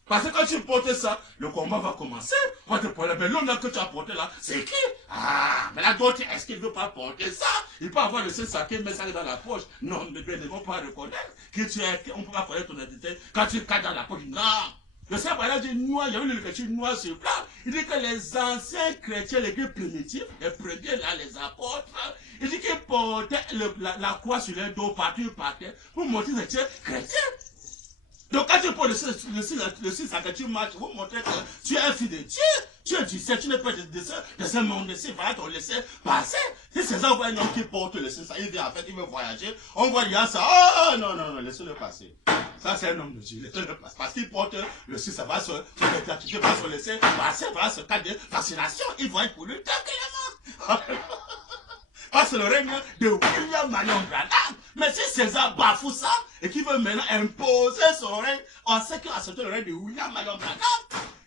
Parce que quand tu portes ça, le combat va commencer. On va te poser, mais l'homme là que tu as porté là, c'est qui? Ah, mais là d'autres, est-ce qu'il ne veut pas porter ça? Il peut avoir le signe sacré, mais ça dans la poche. Non, mais ils ne vont pas reconnaître que tu es, on ne peut pas connaître ton identité. Quand tu caches dans la poche, non. Le Seigneur, par exemple, dit noir, il y a une écriture noire sur blanc. Il dit que les anciens chrétiens, les plus primitifs, les premiers là, les apôtres, il dit qu'ils portaient la croix sur les dos, partout par terre, pour montrer que tu es chrétien. Donc quand tu portes le signe sacré, tu marches, vous montrez que tu es un fils de Dieu, tu es du ciel, tu n'es pas de ce monde-ci, voilà ton laisser passer. Si César voit un homme qui porte le signe sacré, il vient en fait, il veut voyager, on voit il y a ça, oh non, non, non, laissez-le passer. Ça c'est un homme de Dieu, laissez-le passer. Parce qu'il porte le signe, ça va se laisser passer, voilà ce cas de vaccination, il va être pour lui tranquillement. Parce que le règne de William Marion Branham. Mais si César bafoue ça et qu'il veut maintenant imposer son règne, on sait qu'il a accepté le règne de William Marion Branham.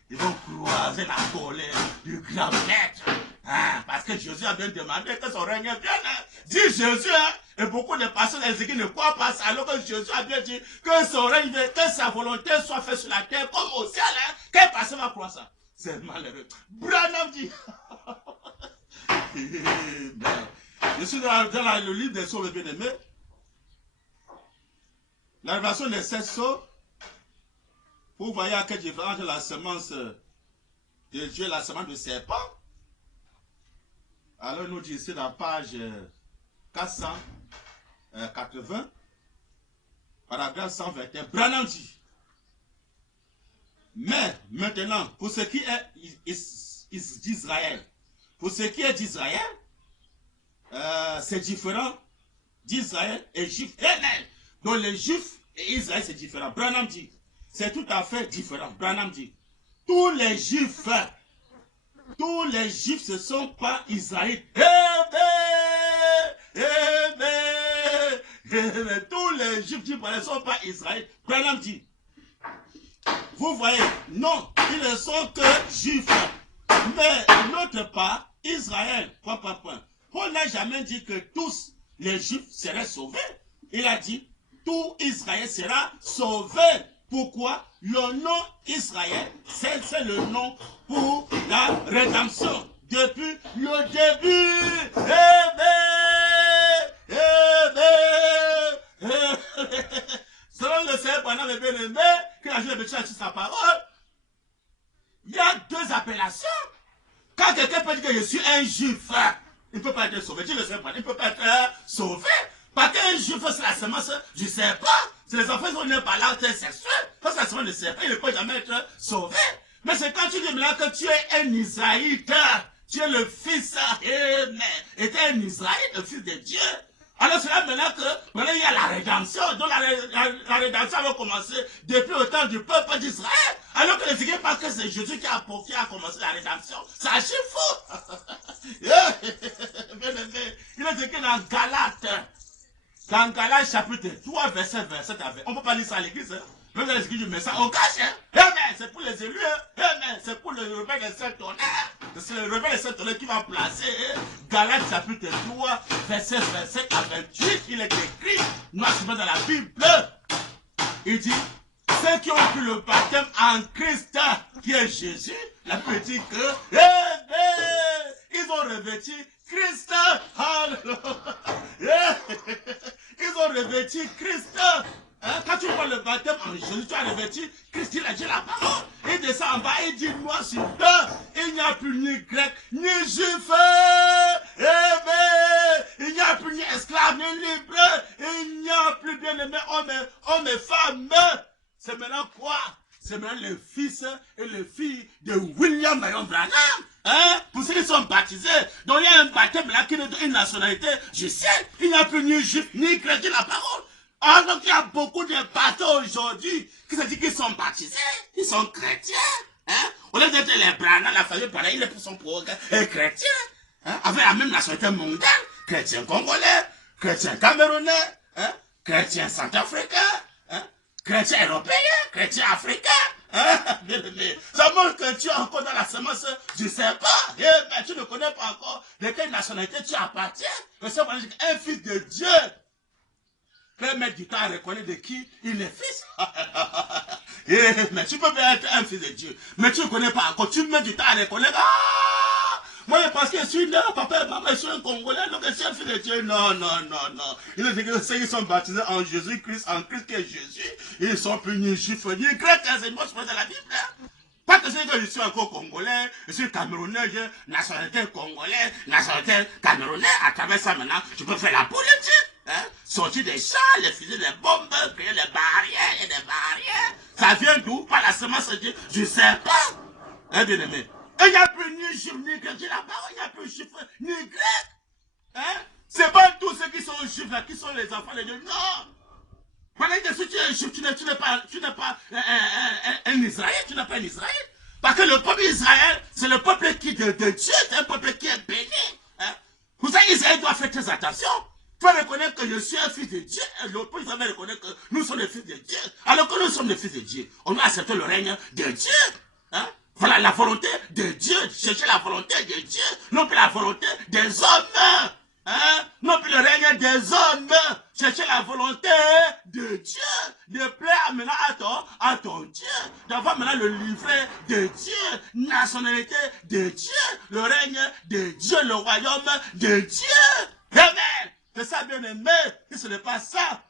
Ils vont croiser la colère du grand maître. Hein, parce que Jésus a bien demandé que son règne vienne. Dit Jésus, hein, et beaucoup de personnes qui ne croient pas ça, alors que Jésus a bien dit que son règne vienne, que sa volonté soit faite sur la terre comme au ciel. Hein. Quelle personne va croire ça? C'est malheureux. Branham dit. Je suis dans le livre des sceaux, bien aimés. La révélation des 7 sceaux. Vous voyez à quelle différence entre la semence de Dieu et la semence de serpent. Alors, il nous dit ici dans la page 480, paragraphe 121, Branham dit, mais maintenant, pour ce qui est d'Israël, c'est différent d'Israël et Juifs. Amen. Donc les Juifs et Israël, c'est différent. Branham dit, c'est tout à fait différent. Branham dit, tous les Juifs, ce ne sont pas Israël. Tous les Juifs ne sont pas Israël. Branham dit, vous voyez, non, ils ne sont que Juifs. Mais l'autre part, Israël, Paul n'a jamais dit que tous les Juifs seraient sauvés. Il a dit, tout Israël sera sauvé. Pourquoi? Le nom Israël, c'est le nom pour la rédemption. Depuis le début. Selon le Seigneur, pendant le bien-aimé, que la Jésus a dit sa parole, il y a deux appellations. Quand quelqu'un peut dire que je suis un juif, il ne peut pas être sauvé. Je ne sais pas, il ne peut pas être sauvé. Parce qu'un juif, c'est la semence, je ne sais pas. C'est les enfants qui sont nés par l'acte sexuel. Parce que la semence ne sait pas, il ne peut jamais être sauvé. Mais c'est quand tu dis maintenant que tu es un Israélite, tu es le fils, et tu es un Israélite, le fils de Dieu. Alors c'est là maintenant que maintenant il y a la rédemption. Donc la rédemption va commencer depuis le temps du peuple d'Israël. Alors que les Égyptiens pensent que c'est Jésus qui a commencé la rédemption. C'est archi faux. Il est écrit dans Galates. Dans Galates chapitre 3, verset 27 à 20. On ne peut pas lire ça à l'église. Hein? Même dans l'église, mais ça on cache. Hein? Amen. C'est pour les élus. Amen. C'est pour le rebelle des Saint-Tonnerre. C'est le rebelle des Saint-Tonnerre qui va placer Galates chapitre 3, verset 27 à 28. Il est écrit, noir sur blanc dans la Bible. Il dit, ceux qui ont pris le baptême en Christ, qui est Jésus, la Bible dit que, ils ont revêtu Christ. Ils ont revêtu Christ. Hein? Quand tu vois le baptême en Jésus, tu as revêtu Christ, il a dit la parole. Il descend en bas, il dit noir sur blanc. Il n'y a plus ni grec, ni juif. Il n'y a plus ni esclave, ni libre. Il n'y a plus bien-aimé homme et femme. C'est maintenant quoi? C'est maintenant les fils et les filles de William Marion Branham. Hein? Pour ceux qui sont baptisés. Donc il y a un baptême là qui nous donne une nationalité. Je sais, il n'y a plus ni juif, ni grec, la parole. Ah, donc il y a beaucoup de bateaux aujourd'hui qui se disent qu'ils sont baptisés, ils sont chrétiens. Hein? Au lieu d'être les Branham, la famille pareil, ils sont pour chrétiens. Hein? Avec la même nationalité mondiale, chrétiens congolais, chrétiens camerounais, hein? Chrétiens centrafricains, hein? Chrétiens européens, chrétiens africains. Hein? Ça montre que tu es encore dans la semence, je ne sais pas. Ben, tu ne connais pas encore de quelle nationalité tu appartiens. Mais c'est un fils de Dieu. Peut mettre du temps à reconnaître de qui il est fils. Mais tu peux bien être un fils de Dieu. Mais tu ne connais pas encore. Tu mets du temps à reconnaître. Ah! Moi, je pense que je suis là, papa et maman, je suis un Congolais, donc je suis un fils de Dieu. Non, non, non, non. Il dit que ceux qui sont baptisés en Jésus-Christ, en Christ qui est Jésus, ils sont plus ni juifs, ni grecs. C'est moi, je pense dans la Bible. Pas que je suis encore Congolais, je suis Camerounais, j'ai nationalité congolaise, nationalité camerounaise. À travers ça, maintenant, je peux faire la politique. Hein? Sortir des champs, les fusils, les bombes, créer les barrières et des barrières. Ça vient d'où? Par la semence de Dieu? Je ne sais pas. Hein, bien aimé? Il n'y a plus ni juif, ni grec. J'ai la parole, il n'y a plus juif, ni grec. Hein? C'est pas tous ceux qui sont juifs là, qui sont les enfants de Dieu. Non! Pendant que si tu es juif, tu n'es pas un Israël, tu n'es pas un Israël. Parce que le peuple d'Israël, c'est le peuple qui de Dieu, c'est un peuple qui est béni. Hein? Pour ça, Israël doit faire très attention. Tu vas reconnaître que je suis un fils de Dieu. Et le peuple va reconnaître que nous sommes les fils de Dieu. Alors que nous sommes les fils de Dieu, on doit accepter le règne de Dieu. Hein? Voilà la volonté de Dieu. Chercher la volonté de Dieu. Non plus la volonté des hommes. Hein? Non plus le règne des hommes. Chercher la volonté de Dieu. De plaire maintenant à ton Dieu. D'avoir maintenant le livret de Dieu. Nationalité de Dieu. Le règne de Dieu. Le royaume de Dieu. Amen. C'est ça, bien aimé. Si ce n'est pas ça,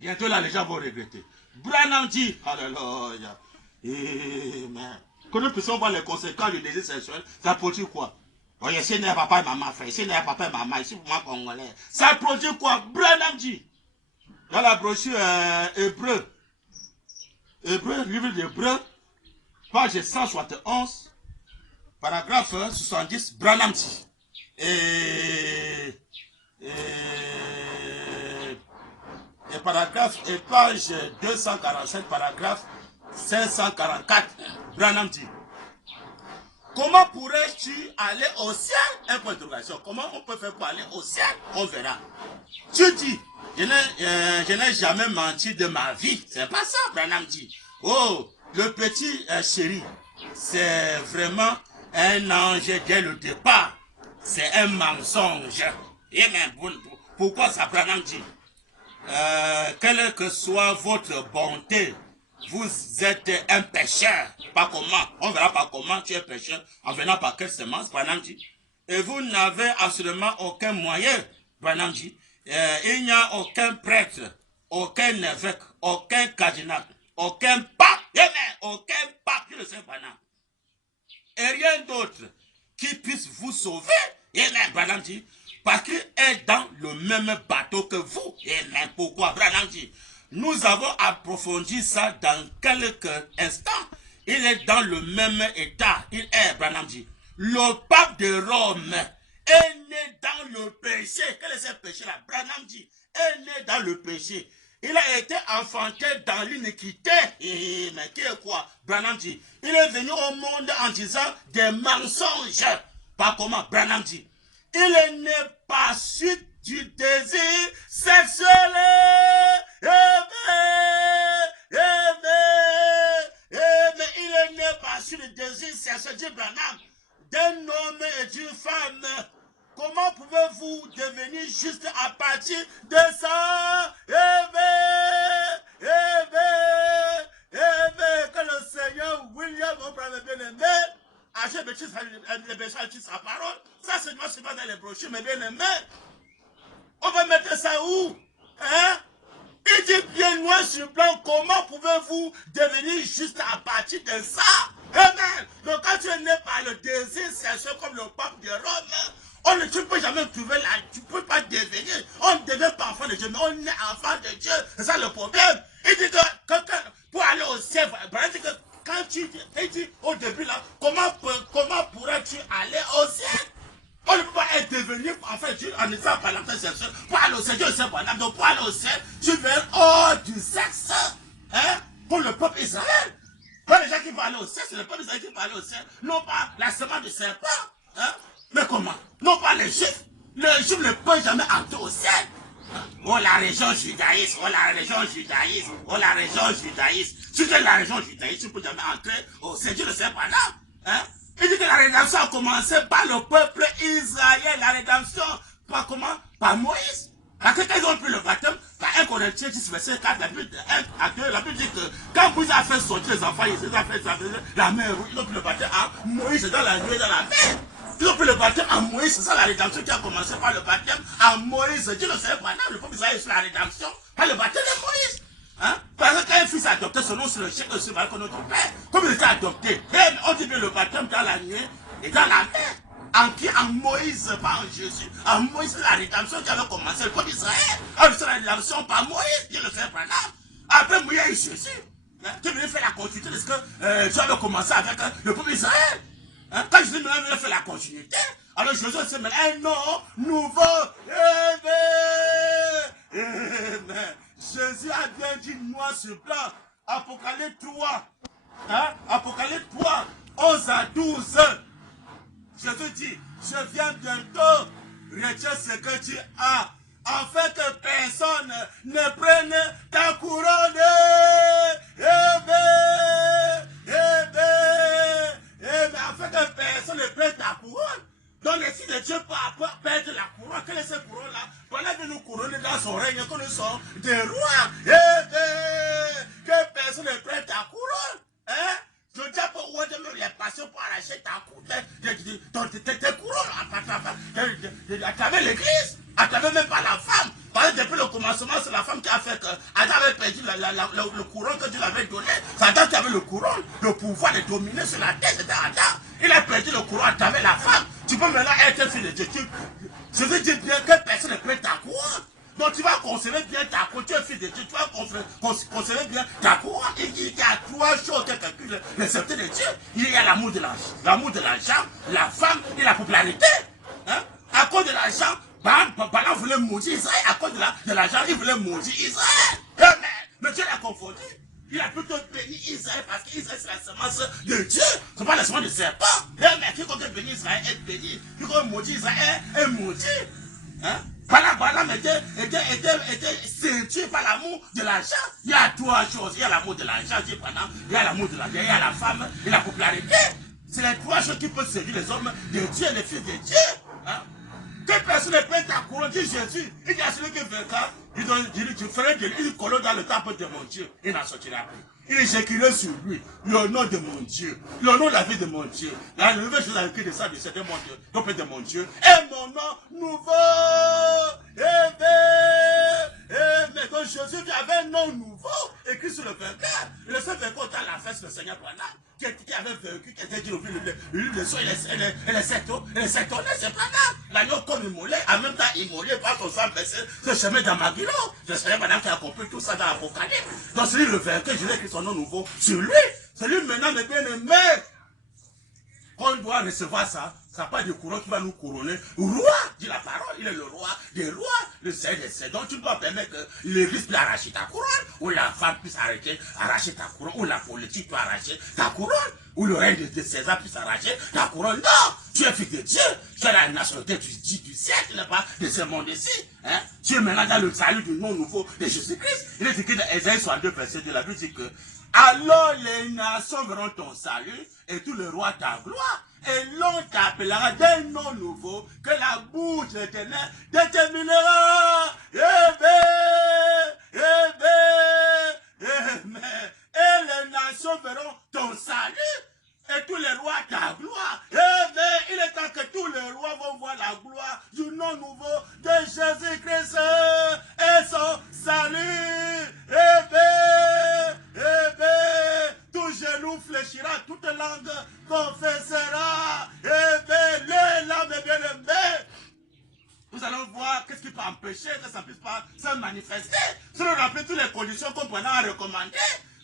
bientôt là, les gens vont regretter. Branham dit, alléluia. Amen. Que nous puissions voir les conséquences du désir sexuel, ça produit quoi? Oh, ici, il y a papa et maman, frère. Ici, il y a papa et maman. Ici, pour moi, congolais. Ça produit quoi? Branham dit. Dans la brochure Hébreu, livre d'Hébreu, page 171, paragraphe 70, Branham dit. et paragraphe, et page 247, paragraphe 544, Branham dit, comment pourrais-tu aller au ciel? Un point d'interrogation. Comment on peut faire pour aller au ciel? On verra. Tu dis, je n'ai jamais menti de ma vie. C'est pas ça, Branham dit. Oh, le petit chéri, c'est vraiment un ange dès le départ. C'est un mensonge. Et même, pourquoi ça, Branham dit? Quelle que soit votre bonté, vous êtes un pécheur. Pas comment. On verra pas comment tu es pécheur en venant par quelle semence, Branham dit. Et vous n'avez absolument aucun moyen, Branham dit. Il n'y a aucun prêtre, aucun évêque, aucun cardinal, aucun pape, aucun pape, je le sais, Branham. Et rien d'autre qui puisse vous sauver, Branham dit, parce qu'il est dans le même bateau que vous. Pourquoi, Branham dit? Nous avons approfondi ça dans quelques instants. Il est dans le même état. Il est, Branham dit, le pape de Rome est né dans le péché. Quel est ce péché-là? Branham dit, est né dans le péché. Il a été enfanté dans l'iniquité. Mais qui est quoi? Branham dit, il est venu au monde en disant des mensonges. Pas comment? Branham dit, il est né par suite du désir sexuel. Mais il est né par suite du désir sexuel, dit Branham, d'un homme et d'une femme. Comment pouvez-vous devenir juste à partir de ça? Que le Seigneur William, mon frère bien-aimé, achète sa parole. Ça, c'est pas dans les brochures, mais bien-aimé. On va mettre ça où? Hein? Il dit bien noir sur blanc, comment pouvez-vous devenir juste à partir de ça? Amen. Donc quand tu es né par le désir sexuel comme le pape de Rome, tu ne peux jamais trouver là, tu ne peux pas devenir. On ne devient pas enfant de Dieu, mais on est enfant de Dieu. C'est ça le problème. Il dit que pour aller au ciel, quand tu dis au début là, comment pourrais-tu aller au ciel? On ne peut pas être devenu enfant de Dieu en étant par l'enfant sexuel. Pour aller au ciel, Dieu sait pas. Donc pour aller au ciel, tu viens hors du sexe. Hein? Comme le peuple Israël. Pas les gens qui vont aller au ciel, c'est le peuple Israël qui va aller au ciel. Non pas la semence du serpent. Hein? Mais comment? Non pas les juifs. Les juifs ne peuvent jamais entrer au ciel. Oh la région judaïsme, oh la région judaïsme, oh la région judaïsme. Si tu es la région judaïsme, tu ne peux jamais entrer au ciel. Dieu ne sait pas là. Hein? Il dit que la rédemption a commencé par le peuple Israël. La rédemption, par comment? Par Moïse. Parce que quand ils ont pris le baptême, par 1 Corinthiens 10, verset 4, la Bible dit que quand Moïse a fait sortir les enfants, ils ont fait la mer, ils ont pris le baptême à Moïse dans la nuée, dans la mer. Ils ont pris le baptême à Moïse, c'est ça la rédemption qui a commencé par le baptême à Moïse. Dieu le sait maintenant, le peuple Israël sur la rédemption par le baptême de Moïse. Hein? Parce que quand un fils est adopté, selon le chèque de ce que notre père, comme il était adopté, on dit bien le baptême dans la nuée et dans la mer. En Moïse, pas en Jésus. En Moïse, la rédemption qui avait commencé, le peuple d'Israël. Alors, c'est la rédemption par Moïse, Dieu le sait maintenant. Après Moïse et Jésus, hein? Tu venais faire la continuité de ce que tu avais commencé avec le peuple d'Israël. Hein? Quand Jésus venait faire la continuité, alors Jésus s'est mis un nom nouveau. Amen. Jésus a bien dit noir sur blanc. Apocalypse 3. Hein? Apocalypse 3, 11 à 12. Jésus dit, je viens bientôt. Retiens ce que tu as. Afin que personne ne prenne ta couronne. Afin que personne ne prenne ta couronne. Donc les filles de Dieu peuvent perdre la couronne. Quelle est cette couronne-là? Voilà de nous couronner dans son règne, que nous sommes des rois. Que personne ne prenne ta couronne. Hein? Je dis pas où est les passions pour arracher ta couronne. Tes couronnes à travers l'église, à travers même pas la femme. Parce que depuis le commencement, c'est la femme qui a fait que Adam avait perdu le couronne que Dieu lui avait donné. C'est Adam qui avait le couronne, le pouvoir de dominer sur la terre, c'était Adam. Il a perdu le couronne à travers la femme. Tu peux maintenant être fille de Dieu. Je veux dire bien que personne ne prenne ta couronne. Donc tu vas conserver bien ta couronne. Tu es fils de Dieu, tu vas conserver bien ta couronne. Il y a trois choses que calcule l'accepter de Dieu. Il y a l'amour de l'argent, la femme et la popularité. Hein? voulait maudire Israël à cause de l'argent, il voulait maudire Israël. Mais Dieu l'a confondu. Il a plutôt béni Israël parce qu'Israël c'est la semence de Dieu. Ce n'est pas la semence de serpent. Mais quiconque bénit Israël est béni. Quiconque maudit Israël est maudit. Hein? Balaam était séduit par l'amour de l'argent. Il y a trois choses. Il y a l'amour de l'argent, il y a l'amour de l'argent, il y a la femme et la popularité. C'est les trois choses qui peuvent séduire les hommes de Dieu et les fils de Dieu. Hein? Que personne ne peut ta couronne, dit Jésus. Il dit à celui qui vaincra, il ferai de lui une colonne dans le temple de mon Dieu. Il n'en sortira plus. Il j'écrirai sur lui le nom de mon Dieu, le nom de la vie de mon Dieu. La nouvelle chose a écrit de ça, de c'était mon Dieu, donc de mon Dieu. Et mon nom nouveau. Mais quand Jésus avait un nom nouveau, écrit sur le vainqueur, le seul vainqueur dans la fête, le Seigneur Branham, qui avait vaincu, qui était dit au le sang et les sept eaux, c'est Branham. L'agneau comme immolé, en même temps immolé par son sang versé, ce chemin dans Magilo. C'est le Seigneur Branham qui a compris tout ça dans l'Apocalypse. Donc celui le vainqueur, je l'ai écrit son nom nouveau sur lui. C'est lui maintenant le bien-aimé. On doit recevoir ça. Ça n'a pas de couronne qui va nous couronner. Roi, dit la parole, il est le roi des rois, le Seigneur des Seigneurs. Donc tu ne dois pas permettre que l'église puisse arracher ta couronne, ou la femme puisse arracher ta couronne, ou la politique puisse arracher ta couronne, ou le règne de César puisse arracher ta couronne. Non, tu es fils de Dieu, tu es la nationalité du siècle, n'est pas de ce monde-ci. Hein? Tu es maintenant dans le salut du nom nouveau de Jésus-Christ. Il est écrit dans Ésaïe 62, verset 2, la Bible dit que alors les nations verront ton salut et tous les rois ta gloire. Et l'on t'appellera d'un nom nouveau que la bouche de l'Éternel déterminera. Et les nations verront ton salut et tous les rois ta gloire. Il est temps que tous les rois vont voir la gloire du nom nouveau de Jésus-Christ et son salut. Tout genou fléchira, toute langue confessera. Les lames bien aimées. Nous allons voir qu'est-ce qui peut empêcher que ça ne puisse pas se manifester. Si on rappelle toutes les conditions qu'on pourrait recommander,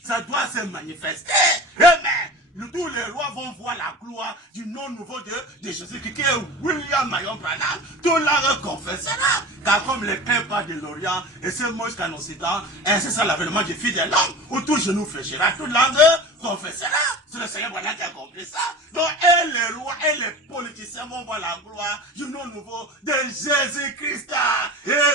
ça doit se manifester. Tous les rois vont voir la gloire du nom nouveau de Jésus qui est William Marion Branham. Tout langue confessera. Car comme le pain part de l'Orient et se mange qu'en Occident, ainsi c'est l'avènement du Fils de l'homme où tout genou fléchira, toute langue confessera. C'est le Seigneur Branham qui a compris ça. Donc, et les rois et les politiciens vont voir la gloire du nom nouveau de Jésus-Christ.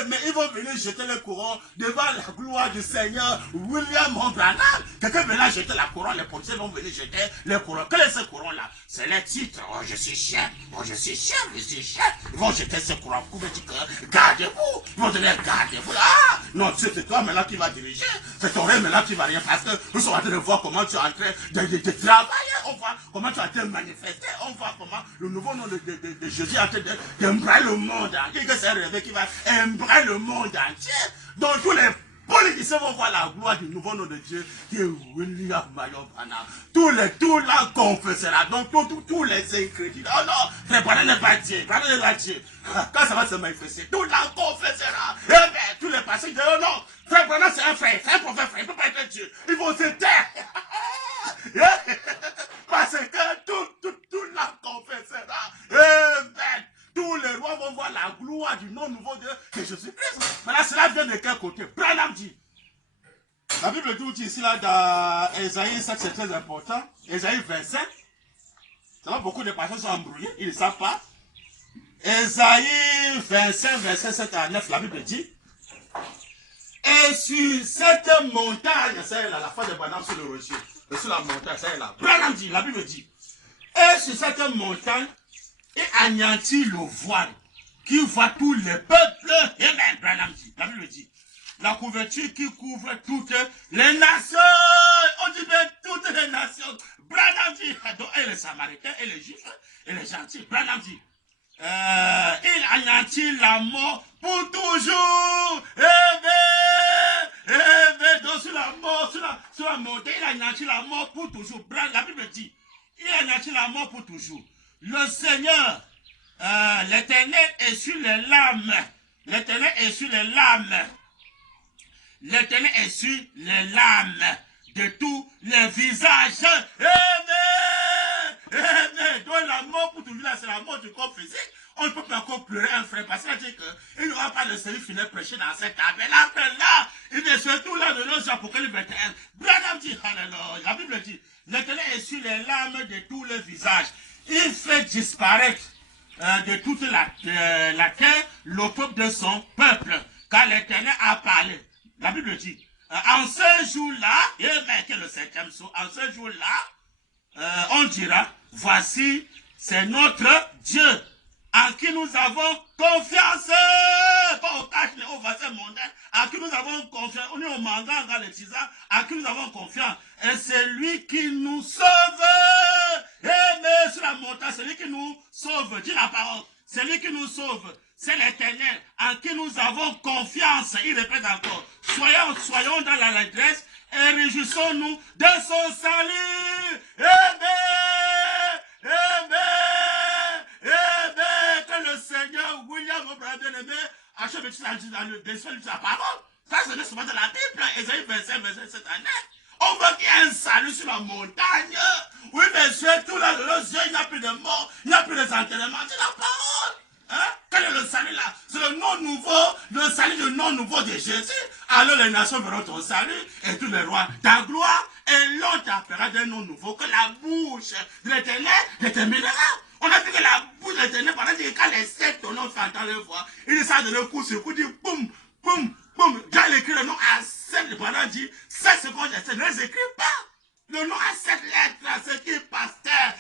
Mais ils vont venir jeter le couronne devant la gloire du Seigneur William Branham. Quelqu'un vient jeter la couronne, les politiciens vont venir jeter le couronne. Quel est ce couronne-là? C'est les titres. Oh, je suis chef. Oh, je suis chef. Je suis chef. Ils vont jeter ce couronne. Vous me dites que gardez-vous. Ils vont donner gardez-vous. Ah, non, c'est toi maintenant qui va diriger. C'est ton rêve maintenant qui va rien. Parce que nous sommes en train de voir comment tu es en train de travailler. On voit comment tu es en train de manifester. On voit comment le nouveau nom de Jésus est en train d'embrayer le monde entier. Que c'est un rêve qui va embrayer le monde entier. Donc tous les politiciens vont voir la gloire du nouveau nom de Dieu qui est William Marion Branham. Tout là confessera. Donc tous les ingrédients. Oh non, frère Branham n'est pas Dieu. Branham n'est pas Dieu. Quand ça va se manifester, tout là confessera. Et bien, tous les passés disent oh non, frère Branham c'est un frère, c'est un prophète frère, il ne peut pas être Dieu. Ils vont se taire. Parce que tout là confessera. Amen. Tous les rois vont voir la gloire du nom nouveau de Jésus-Christ. Mais là, cela vient de quel côté? Branham dit. La Bible dit ici, là, dans Ésaïe, ça c'est très important. Ésaïe 25. Ça va, beaucoup de personnes sont embrouillées, ils ne savent pas. Ésaïe 25, verset 7 à 9, la Bible dit. Et sur cette montagne, c'est là, la foi de Branham sur le rocher. Et sur la montagne, c'est là. Branham dit, la Bible dit. Et sur cette montagne, et anéantit le voile qui voit tous les peuples. Amen, Branham dit. La Bible dit. La couverture qui couvre toutes les nations. On dit bien toutes les nations. Branham dit. Donc, et les Samaritains, et les Juifs, et les gentils. Branham dit. Il anéantit la mort pour toujours. Donc, sur la mort, sur la montagne, il anéantit la mort pour toujours. La Bible dit. Il anéantit la mort pour toujours. Le Seigneur, l'Éternel est sur les lames. L'Éternel est sur les lames. L'Éternel est sur les lames de tous les visages. Amen. Donc la mort pour toujours, c'est la mort du corps physique. On ne peut pas encore pleurer un frère parce qu'il a dit qu'il n'y aura pas de salut final prêché dans cette tabernacle-là. Il est surtout là de nos Apocalypse 21. Branham dit, alléluia. La Bible dit, l'Éternel essuie les larmes de tous les visages. Il fait disparaître de toute la terre l'opprobre de son peuple. Car l'Éternel a parlé. La Bible dit, en ce jour-là, et que le 7e jour, en ce jour-là, on dira, voici, c'est notre Dieu, en qui nous avons confiance. Pas au cache, mais au verset mondain, en qui nous avons confiance. On est au manga, dans les tisans, en qui nous avons confiance. Et c'est lui qui nous sauve. Et mais sur la montagne, c'est lui qui nous sauve. Dis la parole. C'est lui qui nous sauve. C'est l'Éternel en qui nous avons confiance. Il répète encore. Soyons dans la détresse et réjouissons-nous de son salut. Amen. Amen. Amen. Que le Seigneur, William, mon frère bien-aimé, achève dans le dessin de sa parole. Ça, c'est souvent dans la Bible. Ésaïe 25, verset cette année. On veut qu'il y ait un salut sur la montagne. Oui, mais surtout là, de nos yeux, il n'y a plus de mort, il n'y a plus de enterrements. C'est la parole. Hein? Quel est le salut là? C'est le nom nouveau, le salut du nom nouveau de Jésus. Alors les nations verront ton salut et tous les rois ta gloire. Et l'on t'appellera d'un nom nouveau que la bouche de l'Éternel déterminera. On a vu que la bouche de l'Éternel, pendant que quand les 7 tonneaux fait entendre leur voix, il s'est donné coup sur coup, dit boum, boum, boum. J'ai écrit le nom à 7, pendant dit 7 secondes, je ne les écris pas. Le nom à 7 lettres, c'est qui pasteur.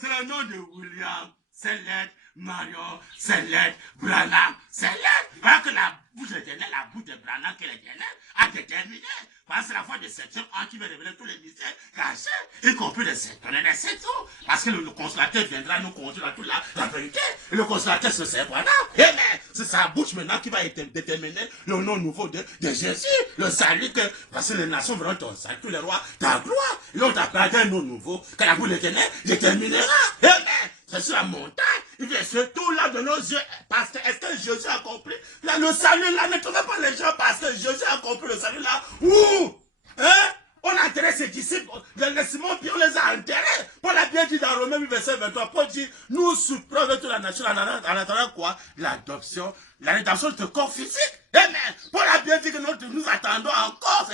C'est le nom de William, Sellet, Marion, Sellet, Branham, Sellet. Voilà que la bouche de l'Éternel, la bouche de Branham que l'Éternel a déterminé. Parce que c'est la foi de 7e an qui va révéler tous les mystères cachés, y compris les 7 ans et les 7 ans. Parce que le consolateur viendra nous conduire dans toute la vérité. Et le consolateur, c'est Branham. Et mais c'est sa bouche maintenant qui va déterminer le nom nouveau de Jésus. Le salut que, parce que les nations verront ton salut, tous les rois, ta gloire. Et on t'appellera un nom nouveau que la bouche de l'Éternel déterminera. Et mais c'est sur la montagne. Il vient surtout là de nos yeux. Parce que est-ce que Jésus a compris? Là, le salut là, ne trouvez pas les gens parce que Jésus a compris le salut là. Où? Hein? On a enterré ses disciples. Les Simon Pierre, on les a enterrés. Paul a bien dit dans Romains 8, verset 23. Paul dit, nous souffrons de toute la nation en attendant quoi? L'adoption, la rédemption de ton corps physique. Amen. Paul a bien dit que nous attendons encore.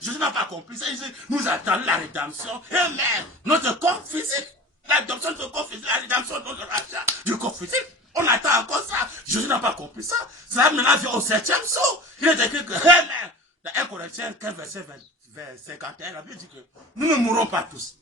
Jésus n'a pas compris ça. Il dit, nous attendons la rédemption. Amen. Notre corps physique. L'adoption de ton corps physique, la rédemption de notre rachat du corps physique. On attend encore ça. Jésus n'a pas compris ça. Ça maintenant vient au 7e saut. Il est écrit que, amen. Dans 1 Corinthiens 15, verset 51, la Bible dit que nous ne mourrons pas tous.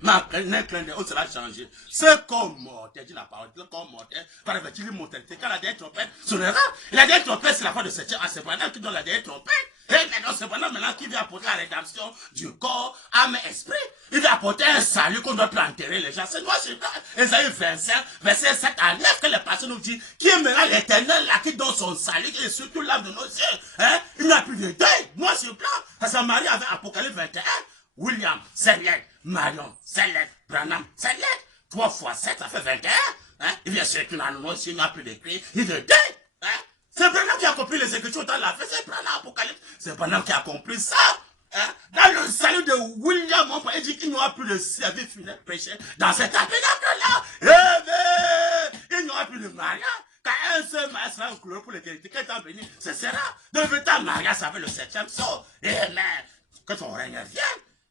Mais un clin d'œil, on sera changé. Ce corps mortel, dit la parole, le corps mortel, par revêtir l'immortalité. Quand la dernière trompette sonnera, la dernière trompette, c'est la fin de 7e an. C'est pendant qui donne la dernière trompette. Et maintenant, c'est pendant maintenant qui vient apporter la rédemption du corps, âme et esprit. Il vient apporter un salut qu'on doit plus enterrer les gens. C'est moi, c'est là. Ésaïe 25, verset 7 à 9, que les personnes nous disent, qui aimera l'Éternel là, qui donne son salut, qui est surtout l'âme de nos yeux. Hein? Il n'y a plus de deuil. Moi, c'est blanc. Parce que Marie avait Apocalypse 21. William, Sellet, Marion, Sellet, Branham, Sellet. 3 fois 7, ça fait 21. Hein? Il vient sur une annonce, il n'y a plus d'écrit. Il est deuil. Hein? C'est Branham qui a compris les Écritures dans la fête. C'est Branham, Apocalypse. C'est Branham qui a compris ça. Hein? Dans le salut de William, mon père, il dit qu'il n'y aura plus de service funèbre prêché dans cet tabernacle-là. Eh bien, il n'y aura plus de mariage. Car un seul mariage sera inclus pour l'éternité. Quand étant béni, ce sera. De véritable mariage, ça fait le 7e saut. Eh bien, quand son règne vient,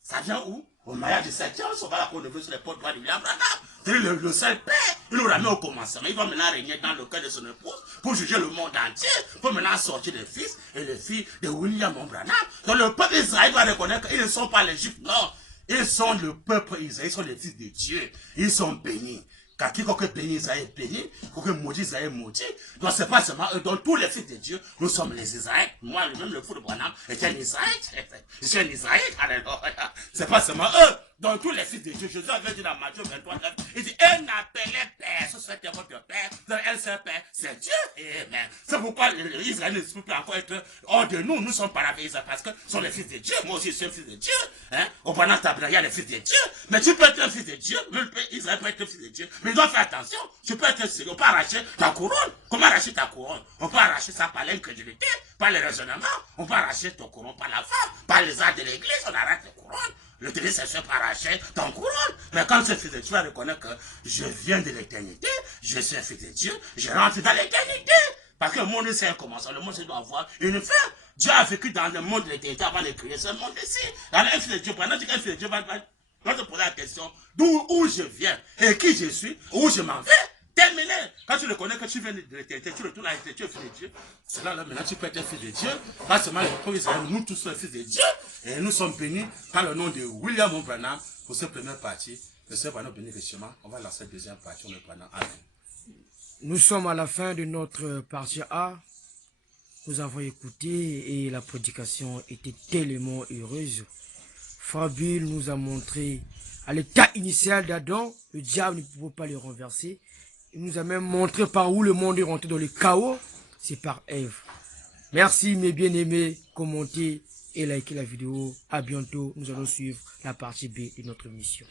ça vient où? Au mariage du 7e saut, voilà qu'on veut sur les portes de William Branham. C'est le seul père. Il nous ramène au commencement. Il va maintenant régner dans le cœur de son épouse pour juger le monde entier. Pour maintenant sortir les fils et les filles de William Branham. Donc le peuple d'Israël va reconnaître qu'ils ne sont pas les Juifs, non. Ils sont le peuple Israël, ils sont les fils de Dieu. Ils sont bénis. Car quiconque est béni, Israël est béni. Quiconque est maudit, Israël est maudit. Donc c'est pas seulement eux. Donc tous les fils de Dieu, nous sommes les Israélites. Moi, même le fou de Branham est un Israélite. Je suis un Israélite. Alléluia. C'est pas seulement eux. Donc tous les fils de Dieu, Jésus avait dit dans Matthieu 23, il dit, elle n'appelait Père, ce serait votre Père, elle c'est Père, c'est Dieu. Amen. C'est pourquoi Israël ne peut plus encore être hors de nous, nous sommes parapluiés parce que ce sont les fils de Dieu. Moi aussi je suis un fils de Dieu. Hein? Au pendant il y a les fils de Dieu. Mais tu peux être un fils de Dieu, Israël peut être un fils de Dieu. Mais il doit faire attention, tu peux être sérieux, on peut arracher ta couronne. Comment arracher ta couronne? On peut arracher ça par l'incrédulité, par le raisonnement. On peut arracher ton couronne par la femme, par les arts de l'église, on arrache les couronnes. le téléspectateur arracher ton couronne. Mais quand tu es fils de Dieu, tu vas reconnaître que je viens de l'éternité, je suis un fils de Dieu, je rentre dans l'éternité. Parce que le monde c'est un commencement, le monde doit avoir une fin. Dieu a vécu dans le monde de l'éternité avant de créer ce monde-ci. Alors un fils de Dieu, pendant qu'un fils de Dieu va te poser la question d'où je viens et qui je suis, où je m'en vais. Terminé. Quand tu le connais, que tu viens de l'éternité, tu retournes à l'éternité, tu es fils de Dieu. C'est là, maintenant, tu peux être un fils de Dieu. Pas seulement les Israël, nous tous sommes fils de Dieu. Et nous sommes bénis par le nom de William Branham pour cette première partie. Le Seigneur va nous bénir richement. On va lancer la deuxième partie. On le prend. Amen. Nous sommes à la fin de notre partie A. Nous avons écouté et la prédication était tellement heureuse. Frère Bill nous a montré à l'état initial d'Adam, le diable ne pouvait pas le renverser. Il nous a même montré par où le monde est rentré dans le chaos. C'est par Ève. Merci mes bien-aimés, commentez et likez la vidéo. À bientôt. Nous allons suivre la partie B de notre mission.